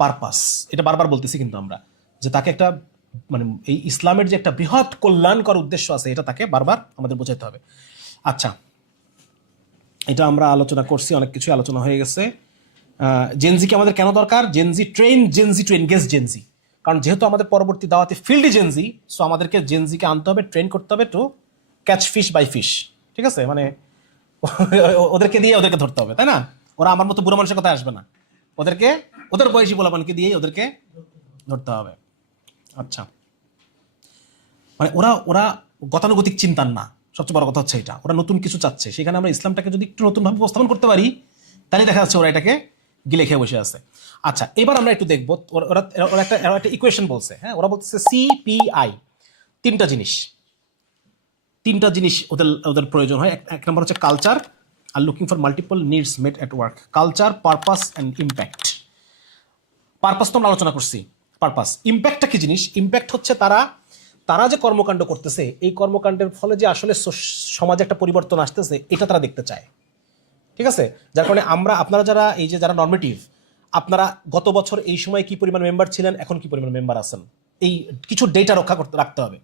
পারপাস, এটা বারবার বলতেছি কিন্তু আমরা, যে তাকে একটা মানে এই ইসলামের যে একটা বৃহৎ কল্যাণকর উদ্দেশ্য আছে, এটা তাকে বারবার আমাদের বোঝাতে হবে। আচ্ছা, এটা আমরা আলোচনা করছি, অনেক কিছু আলোচনা হয়ে গেছে। জেনজিকে আমাদের কেন দরকার? জেনজি টু এনগেজ জেনজি, কারণ যেহেতু আমাদের পরবর্তী দাওয়াতে ফিল্ডই জেনজি, সো আমাদেরকে জেনজিকে আনতে হবে, ট্রেন করতে হবে to catch fish by fish, ঠিক আছে, মানে ওদেরকে দিয়ে ওদেরকে ধরতে হবে, তাই না? ওরা আমার মতো বুড়ো মানুষের কথা আসবে না, ওদেরকে ওদের বয়সী পোলাপানকে দিয়েই ওদেরকে ধরতে হবে। আচ্ছা, মানে ওরা ওরা গতানুগতিক চিন্তার না, সবচেয়ে বড় কথা হচ্ছে এটা, ওরা নতুন কিছু চাচ্ছে, সেখানে আমরা ইসলামটাকে যদি একটু নতুনভাবে উপস্থাপন করতে পারি, তাহলে দেখা যাচ্ছে ওরা এটাকে গিলে খেয়ে বসে আছে। আচ্ছা, এবার আমরা একটু দেখবো ওরা ওরা একটা ইকুয়েশন বলছে। হ্যাঁ, ওরা বলতেছে CPI, তিনটা জিনিস ওদের ওদের প্রয়োজন হয়। এক নম্বর হচ্ছে culture, are looking for multiple needs mate at work. Culture, purpose and impact. Purpose তো আমরা আলোচনা করছি। পারপাস, ইম্প্যাক্টটা কি জিনিস? ইম্প্যাক্ট হচ্ছে তারা যে কর্মকাণ্ড করতেছে, এই কর্মকাণ্ডের ফলে যে আসলে সমাজে একটা পরিবর্তন আসতেছে, এটা তারা দেখতে চায়। ঠিক আছে? যার কারণে আপনারা যারা নর্মেটিভ, আপনারা গত বছর এই সময় কি পরিমাণ মেম্বার ছিলেন, এখন কি পরিমাণ মেম্বার আছেন, এই কিছু ডেটা রাখতে হবে।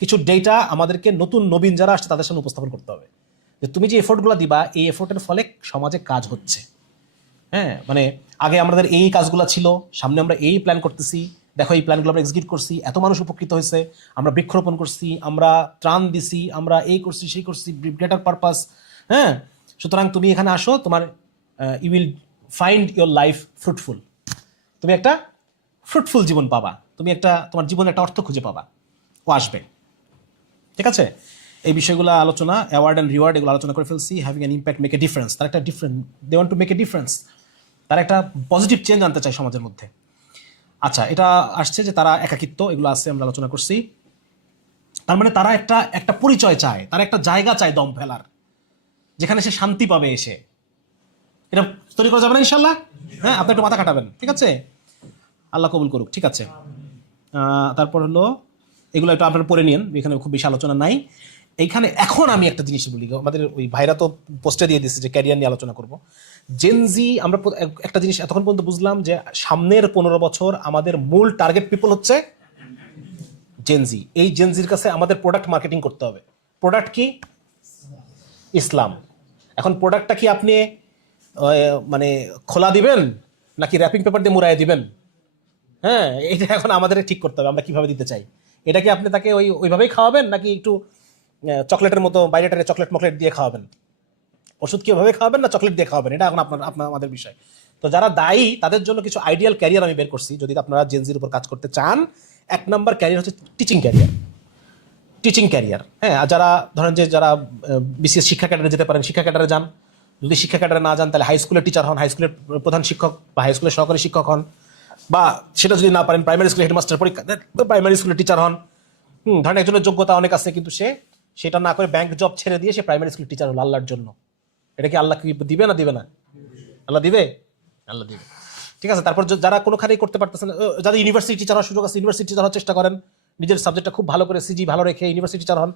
কিছু ডেটা আমাদেরকে নবীন যারা আসছে তাদের সামনে উপস্থাপন করতে হবে, যে তুমি যে এফোর্টগুলো দিবা, এই এফোর্টের ফলে সমাজে কাজ হচ্ছে। হ্যাঁ, মানে আগে আমাদের এই কাজগুলো ছিল, সামনে আমরা এই প্ল্যান করতেছি, দেখো এই প্ল্যানগুলো আমরা এক্সিকিউট করছি, এত মানুষ উপকৃত হয়েছে, আমরা বৃক্ষরোপণ করছি, আমরা ত্রাণ দিছি, আমরা এই করছি সেই করছি, গ্রেটার পারপাস। হ্যাঁ, সুতরাং তুমি এখানে আসো, তোমার you will find your life fruitful. তুমি একটা ফ্রুটফুল জীবন পাবা, তোমার জীবনে একটা অর্থ খুঁজে পাবা, ও আসবে। ঠিক আছে? এই বিষয়গুলো আলোচনা, অ্যাওয়ার্ড অ্যান্ড রিওয়ার্ড, এগুলো আলোচনা করে ফেলছি। Having an impact, make a difference. তার একটা they want to make a difference, তারা একটা পজিটিভ চেঞ্জ আনতে চায় সমাজের মধ্যে। আচ্ছা, এটা আসছে যে তারা একাকিত্ব, এগুলো আছে, আমরা আলোচনা করছি। তার মানে তারা একটা পরিচয় চায়, তারা একটা জায়গা চায় দম ফেলার, যেখানে সে শান্তি পাবে এসে। এটা তৈরি করা যাবে না ইনশাল্লাহ? হ্যাঁ, আপনি একটু মাথা কাটাবেন। ঠিক আছে, আল্লাহ কবুল করুক। ঠিক আছে, তারপর হলো এগুলো একটু আপনারা পড়ে নিন, এখানে খুব বেশি আলোচনা নাই এইখানে। এখন আমি একটা জিনিস বলি, আমাদের ওই ভাইরা তো পোস্টে দিয়ে দিচ্ছে যে ক্যারিয়ার নিয়ে আলোচনা করব। জেনজি, আমরা একটা জিনিস এতক্ষণ পর্যন্ত বুঝলাম যে সামনের 15 বছর আমাদের মূল টার্গেট পিপল হচ্ছে জেনজি। এই জেনজির কাছে আমাদের প্রোডাক্ট মার্কেটিং করতে হবে। প্রোডাক্ট কি? ইসলাম। এখন প্রোডাক্টটা কি আপনি মানে খোলা দিবেন নাকি র্যাপিং পেপার দিয়ে মুড়াই দিবেন? হ্যাঁ, এটা এখন আমাদের ঠিক করতে হবে, আমরা কিভাবে দিতে চাই। এটা কি আপনি তাকে ওইভাবেই খাওয়াবেন, নাকি একটু চকলেটের মতো বাইরে চকলেট মকলেট দিয়ে খাওয়াবেন? ওষুধ কিভাবে খাওয়াবেন না চকলেট দিয়ে খাওয়াবেন, এটা এখন আমাদের বিষয়। তো যারা দায়ী তাদের জন্য কিছু আইডিয়াল ক্যারিয়ার আমি বের করছি, যদি আপনারা জেনজির উপর কাজ করতে চান। 1 নম্বর ক্যারিয়ার হচ্ছে টিচিং ক্যারিয়ার। হ্যাঁ, আর যারা বিসিএস শিক্ষা ক্যাডারে যেতে পারেন, শিক্ষা ক্যাডারে যান। যদি শিক্ষা ক্যাডারে না যান, তাহলে হাই স্কুলের টিচার হন, হাই স্কুলের প্রধান শিক্ষক বা হাই স্কুলের সহকারী শিক্ষক হন, বা সেটা যদি না পারেন প্রাইমারি স্কুলের হেডমাস্টার পরীক্ষা প্রাইমারি স্কুলের টিচার হন। ধরেন একজনের যোগ্যতা অনেক আছে, কিন্তু সেটা না করে ব্যাংক জব ছেড়ে দিয়ে সে প্রাইমারি স্কুলের টিচার হলো আল্লাহর জন্য। এটা কি আল্লাহ কি দিবে না? দিবে না? আল্লাহ দিবে, আল্লাহ দিবে। ঠিক আছে, তারপর যারা কোনোখানেই করতে পারতেছেন, যাদের ইউনিভার্সিটি টিচার হওয়ার সুযোগ আছে, ইউনিভার্সিটি টিচার হওয়ার চেষ্টা করেন, নিজের সাবজেক্টটা খুব ভালো করে সিজি ভালো রেখে ইউনিভার্সিটি টিচার হন।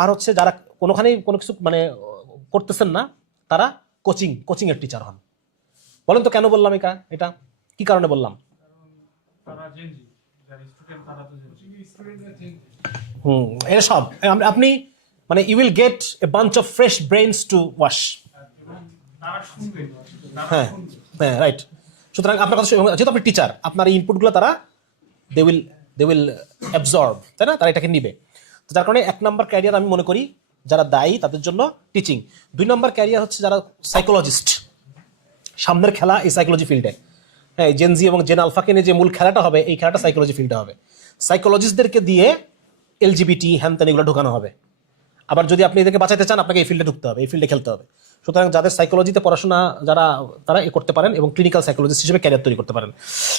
আর হচ্ছে যারা কোনোখানেই কোনো কিছু মানে করতেছেন না, তারা কোচিং এর টিচার হন। বলেন তো কেন বললাম এটা কি কারণে বললাম? এটা সব আপনি মানে you will get a bunch of fresh brains to wash. হ্যাঁ, হ্যাঁ, রাইট। সুতরাং আপনার কথা, যেহেতু আপনি টিচার, আপনার এই ইনপুটগুলো তারা দে উইল অ্যাবজর্ব, তাই না? তারা এটাকে নিবে। তো যার কারণে 1 নম্বর ক্যারিয়ার আমি মনে করি যারা দায়ী তাদের জন্য টিচিং। 2 নম্বর ক্যারিয়ার হচ্ছে যারা সাইকোলজিস্ট। সামনের খেলা এই সাইকোলজি ফিল্ডে। হ্যাঁ, জেনজি এবং জেন আলফাকে নিয়ে যে মূল খেলাটা হবে, এই খেলাটা সাইকোলজি ফিল্ডে হবে। সাইকোলজিস্টদেরকে দিয়ে এলজিবিটি হ্যান এগুলো ঢোকানো হবে। আবার যদি আপনি এদেরকে বাঁচাতে চান, আপনাকে এই ফিল্ডে ঢুকতে হবে, এই ফিল্ডে খেলতে হবে। সুতরাং যাদের সাইকোলজিতে পড়াশোনা তারা করতে পারেন এবং ক্লিনিক্যাল সাইকোলজিস্ট হিসেবে ক্যারিয়ার তৈরি করতে পারেন।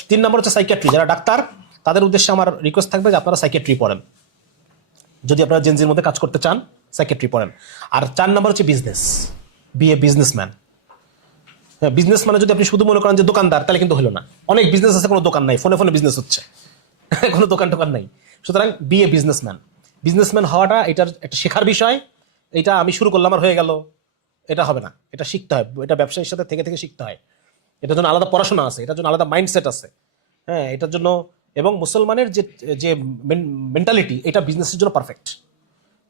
3 নম্বর হচ্ছে সাইকিয়াট্রি, যারা ডাক্তার, তাদের উদ্দেশ্যে আমার রিকোয়েস্ট থাকবে যে আপনারা সাইকিয়াট্রি পড়েন, যদি আপনারা জেনজির মধ্যে কাজ করতে চান, সাইকিয়াট্রি পড়েন। আর 4 নম্বর হচ্ছে বিজনেস, বি এ বিজনেসম্যান। হ্যাঁ, বিজনেস মানে যদি আপনি শুধু মনে করেন যে দোকানদার, তাহলে কিন্তু হলো না। অনেক বিজনেস আছে, কোনো দোকান নাই, ফোনে বিজনেস হচ্ছে, কোনো দোকান টোকান নাই। সুতরাং বি এ বিজনেসম্যান হওয়াটা এটার একটা শেখার বিষয়। এটা আমি শুরু করলাম আর হয়ে গেল, এটা হবে না। এটা শিখতে হয়, এটা ব্যবসায়ীর সাথে থেকে শিখতে হয়। এটার জন্য আলাদা পড়াশোনা আছে, এটার জন্য আলাদা মাইন্ডসেট আছে। হ্যাঁ, এটার জন্য এবং মুসলমানের যে মেন্টালিটি, এটা বিজনেসের জন্য পারফেক্ট।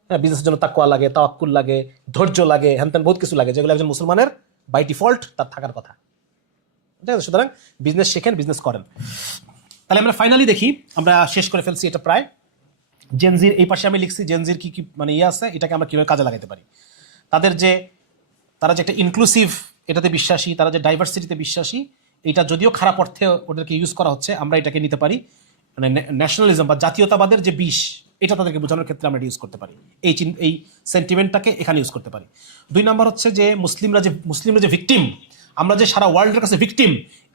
হ্যাঁ, বিজনেসের জন্য তাকওয়া লাগে, তাওয়াক্কুল লাগে, ধৈর্য লাগে, হ্যান বহুত কিছু লাগে, যেগুলো একজন মুসলমানের বাই ডিফল্ট তার থাকার কথা। ঠিক আছে? সুতরাং বিজনেস শেখেন, বিজনেস করেন। তাহলে আমরা ফাইনালি দেখি, আমরা শেষ করে ফেলছি এটা প্রায়। জেনজির এই পাশে আমি লিখছি জেনজির কি মানে আছে, এটাকে আমরা কিভাবে কাজে লাগাতে পারি। তারা যে একটা ইনক্লুসিভ এটাতে বিশ্বাসী, তারা যে ডাইভার্সিটিতে বিশ্বাসী, এটা যদিও খারাপ অর্থে ওদেরকে ইউজ করা হচ্ছে, আমরা এটাকে নিতে পারি মানে ন্যাশনালিজম বা জাতীয়তাবাদের যে বিষ, এটা তাদেরকে বোঝানোর ক্ষেত্রে আমরা ইউজ করতে পারি। এই সেন্টিমেন্টটাকে এখানে ইউজ করতে পারি। 2 নম্বর হচ্ছে যে মুসলিমরা যে ভিকটিম, আমরা যে সারা ওয়ার্ল্ডের কাছে ভিকটিম,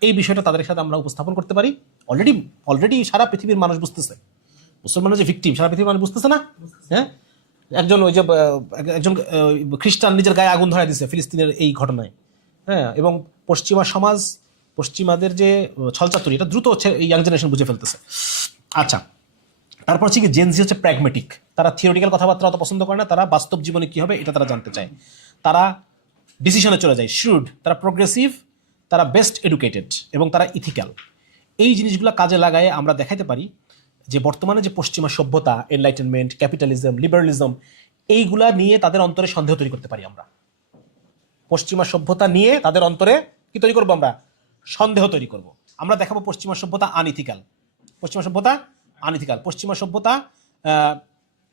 এই বিষয়টা তাদের সাথে আমরা উপস্থাপন করতে পারি। অলরেডি সারা পৃথিবীর মানুষ বুঝতেছে মুসলমানের যে ভিকটিম, সারা পৃথিবীর মানুষ বুঝতেছে না? হ্যাঁ, একজন ওই যে একজন খ্রিস্টান নিজের গায়ে আগুন ধরায় দিছে ফিলিস্তিনের এই ঘটনায়। হ্যাঁ, এবং পশ্চিমা সমাজ, পশ্চিমাদের যে ছলচাতুরি, এটা দ্রুত হচ্ছে এই ইয়াং জেনারেশন বুঝে ফেলতেছে। আচ্ছা, তারপর হচ্ছে কি জেনজি হচ্ছে প্র্যাগমেটিক। তারা থিওরিটিক্যাল কথাবার্তা অত পছন্দ করে না, তারা বাস্তব জীবনে কি হবে এটা তারা জানতে চায়। তারা ডিসিশনে চলে যায়, শ্রুড, তারা প্রোগ্রেসিভ, তারা বেস্ট এডুকেটেড এবং তারা ইথিক্যাল। এই জিনিসগুলো কাজে লাগায় আমরা দেখাতে পারি যে বর্তমানে যে পশ্চিমা সভ্যতা, এনলাইটেনমেন্ট, ক্যাপিটালিজম, লিবারালিজম, এইগুলা নিয়ে তাদের অন্তরে সন্দেহ তৈরি করতে পারি আমরা। পশ্চিমা সভ্যতা নিয়ে তাদের অন্তরে কি তৈরি করবো আমরা? সন্দেহ তৈরি করব। আমরা দেখাবো পশ্চিমা সভ্যতা আনইথিক্যাল, পশ্চিমা সভ্যতা আনইথিক্যাল, পশ্চিমা সভ্যতা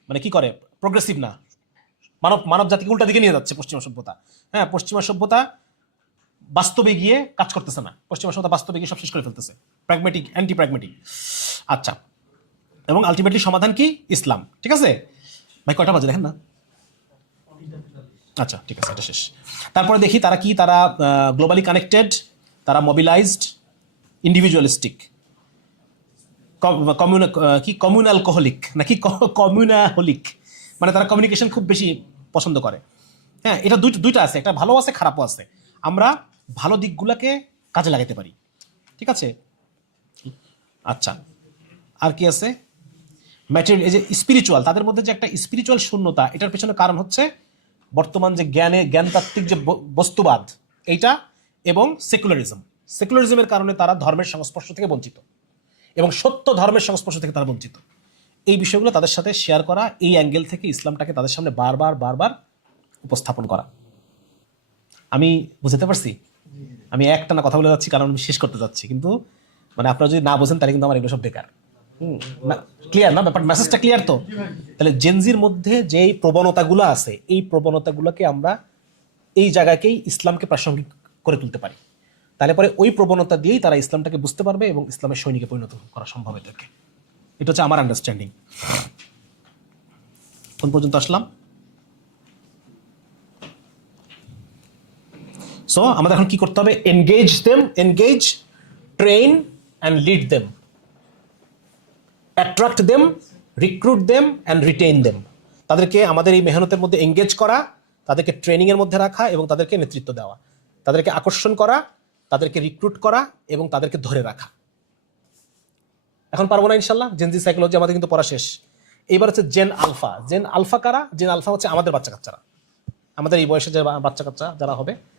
মানে কি করে, প্রোগ্রেসিভ না, মানব জাতিকে উল্টা দিকে নিয়ে যাচ্ছে পশ্চিমা সভ্যতা। হ্যাঁ, পশ্চিমা সভ্যতা বাস্তবে গিয়ে কাজ করতেছে না, পশ্চিমা সভ্যতা বাস্তবে গিয়ে সব শেষ করে ফেলতেছে, প্র্যাগমেটিক, অ্যান্টি প্র্যাগমেটিক। আচ্ছা, এবং আলটিমেটলি সমাধান কি? ইসলাম। ঠিক আছে ভাই, কয়টা বাজে দেখেন না? আচ্ছা ঠিক আছে, এটা শেষ। তারপরে দেখি তারা কি, তারা গ্লোবালি কানেক্টেড, তারা মোবিলাইজড, ইন্ডিভিজুয়ালিস্টিক, কমিউনালকোহলিক নাকি কমিউনাহলিক, মানে তারা কমিউনিকেশন খুব বেশি পছন্দ করে। হ্যাঁ, এটা দুইটা আছে, একটা ভালো আছে, খারাপও আছে। আমরা ভালো দিকগুলোকে কাজে লাগাতে পারি। ঠিক আছে, আচ্ছা, আর কি আছে? ম্যাটেরিয়াল, এই যে স্পিরিচুয়াল, তাদের মধ্যে যে একটা স্পিরিচুয়াল শূন্যতা, এটার পেছনে কারণ হচ্ছে বর্তমান যে জ্ঞানতাত্ত্বিক যে বস্তুবাদ এইটা, এবং সেকুলারিজমের কারণে তারা ধর্মের সংস্পর্শ থেকে বঞ্চিত, এবং সত্য ধর্মের সংস্পর্শ থেকে তারা বঞ্চিত। এই বিষয়গুলো তাদের সাথে শেয়ার করা, এই অ্যাঙ্গেল থেকে ইসলামটাকে তাদের সামনে বারবার উপস্থাপন করা। আমি বুঝতে পারছি? আমি একটানা কথা বলে যাচ্ছি কারণ আমি শেষ করতে যাচ্ছি, কিন্তু মানে আপনারা যদি না বোঝেন তাহলে কিন্তু আমার এগুলো সব বেকার। ক্লিয়ার না ব্যাপার? মেসেজটা ক্লিয়ার তো? তাহলে জেনজির মধ্যে যেই প্রবণতাগুলো আছে, এই প্রবণতাগুলোকে আমরা এই জায়গাকেই ইসলামকে প্রাসঙ্গিক করে তুলতে পারি। তাহলে পরে ওই প্রবণতা দিয়েই তারা ইসলামটাকে বুঝতে পারবে এবং ইসলামের সৈনিকে পরিণত করা সম্ভব এদেরকে। এটা হচ্ছে আমার আন্ডারস্ট্যান্ডিং। কোন পর্যন্ত আসলাম? সো আমাদের এখন কি করতে হবে? Engage, train and lead them, attract them, recruit them and retain them. তাদেরকে আমাদের এই মেহনতের মধ্যে এঙ্গেজ করা, তাদেরকে ট্রেনিংয়ের মধ্যে রাখা এবং তাদেরকে নেতৃত্ব দেওয়া, তাদেরকে আকর্ষণ করা, তাদেরকে রিক্রুট করা এবং তাদেরকে ধরে রাখা। এখন পারবো না ইনশাল্লাহ? জেনজি সাইকোলজি আমাদের কিন্তু পড়া শেষ। এইবার হচ্ছে জেন আলফা কারা? জেন আলফা হচ্ছে আমাদের বাচ্চা কাচ্চারা, আমাদের এই বয়সে যে বাচ্চা কাচ্চা যারা হবে